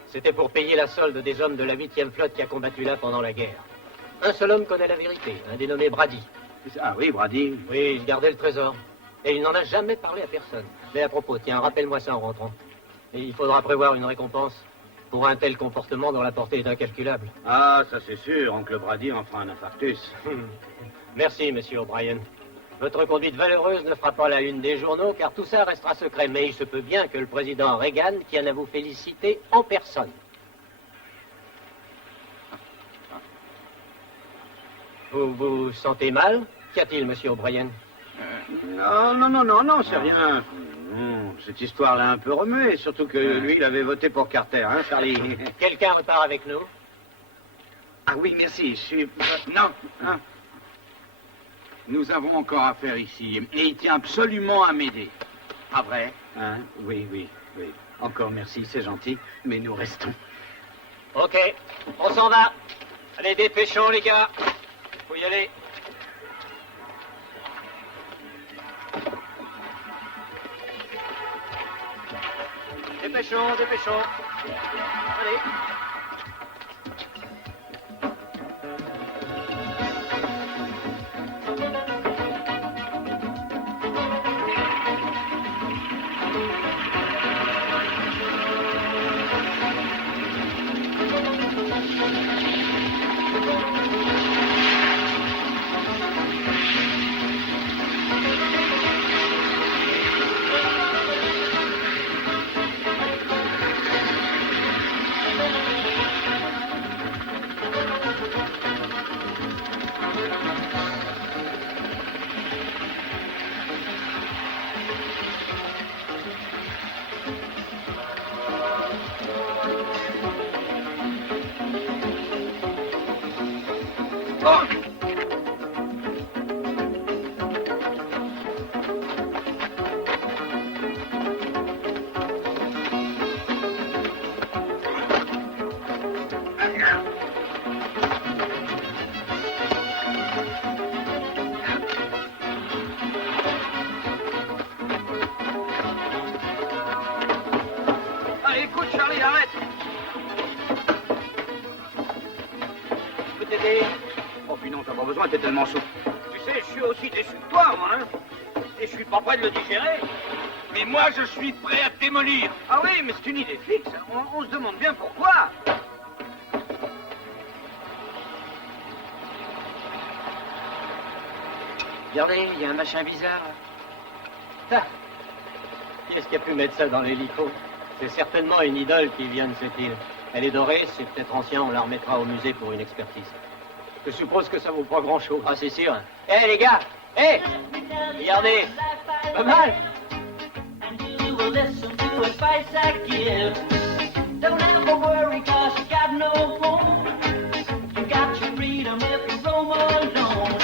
C'était pour payer la solde des hommes de la 8e flotte qui a combattu là pendant la guerre. Un seul homme connaît la vérité, un dénommé Brady. Ah oui, Brady. Oui, il gardait le trésor. Et il n'en a jamais parlé à personne. Mais à propos, tiens, rappelle-moi ça en rentrant. Et il faudra prévoir une récompense pour un tel comportement dont la portée est incalculable. Ah, ça c'est sûr, oncle Brady en fera un infarctus. Merci, monsieur O'Brien. Votre conduite valeureuse ne fera pas la une des journaux, car tout ça restera secret. Mais il se peut bien que le président Reagan tienne à vous féliciter en personne. Vous vous sentez mal? Qu'y a-t-il, monsieur O'Brien? Non, c'est rien. Non, cette histoire l'a un peu remué, surtout que lui, il avait voté pour Carter, hein, Charlie? Quelqu'un repart avec nous? Ah oui, merci, je suis... Non, hein. Nous avons encore affaire ici, et il tient absolument à m'aider. Pas vrai? Hein? Oui. Encore merci, c'est gentil, mais nous restons. Ok, on s'en va. Allez, dépêchons, les gars. Faut y aller. Dépêchons. Allez. Allez, écoute, Charlie, arrête. Je peux t'aider? Oh, puis non, t'as pas besoin, t'es tellement souple. Tu sais, je suis aussi déçu de toi, moi, hein. Et je suis pas prêt de le digérer. Mais moi, je suis prêt à te démolir. Ah oui, mais c'est une idée fixe. On se demande bien pourquoi. Regardez, il y a un machin bizarre. Ah. Qui est-ce qui a pu mettre ça dans l'hélico? C'est certainement une idole qui vient de cette île. Elle est dorée, c'est peut-être ancien, on la remettra au musée pour une expertise. Je suppose que ça vaut pas grand-chose. Ah, c'est sûr. Hé, les gars! Hé! Regardez! Pas mal! You will listen to advice I give. Don't ever worry, cause you got no home. You got your freedom if you roam alone.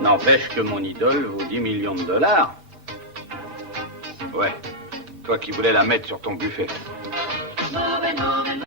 N'empêche que mon idole vaut 10 millions de dollars. Ouais, toi qui voulais la mettre sur ton buffet. Moving, moving,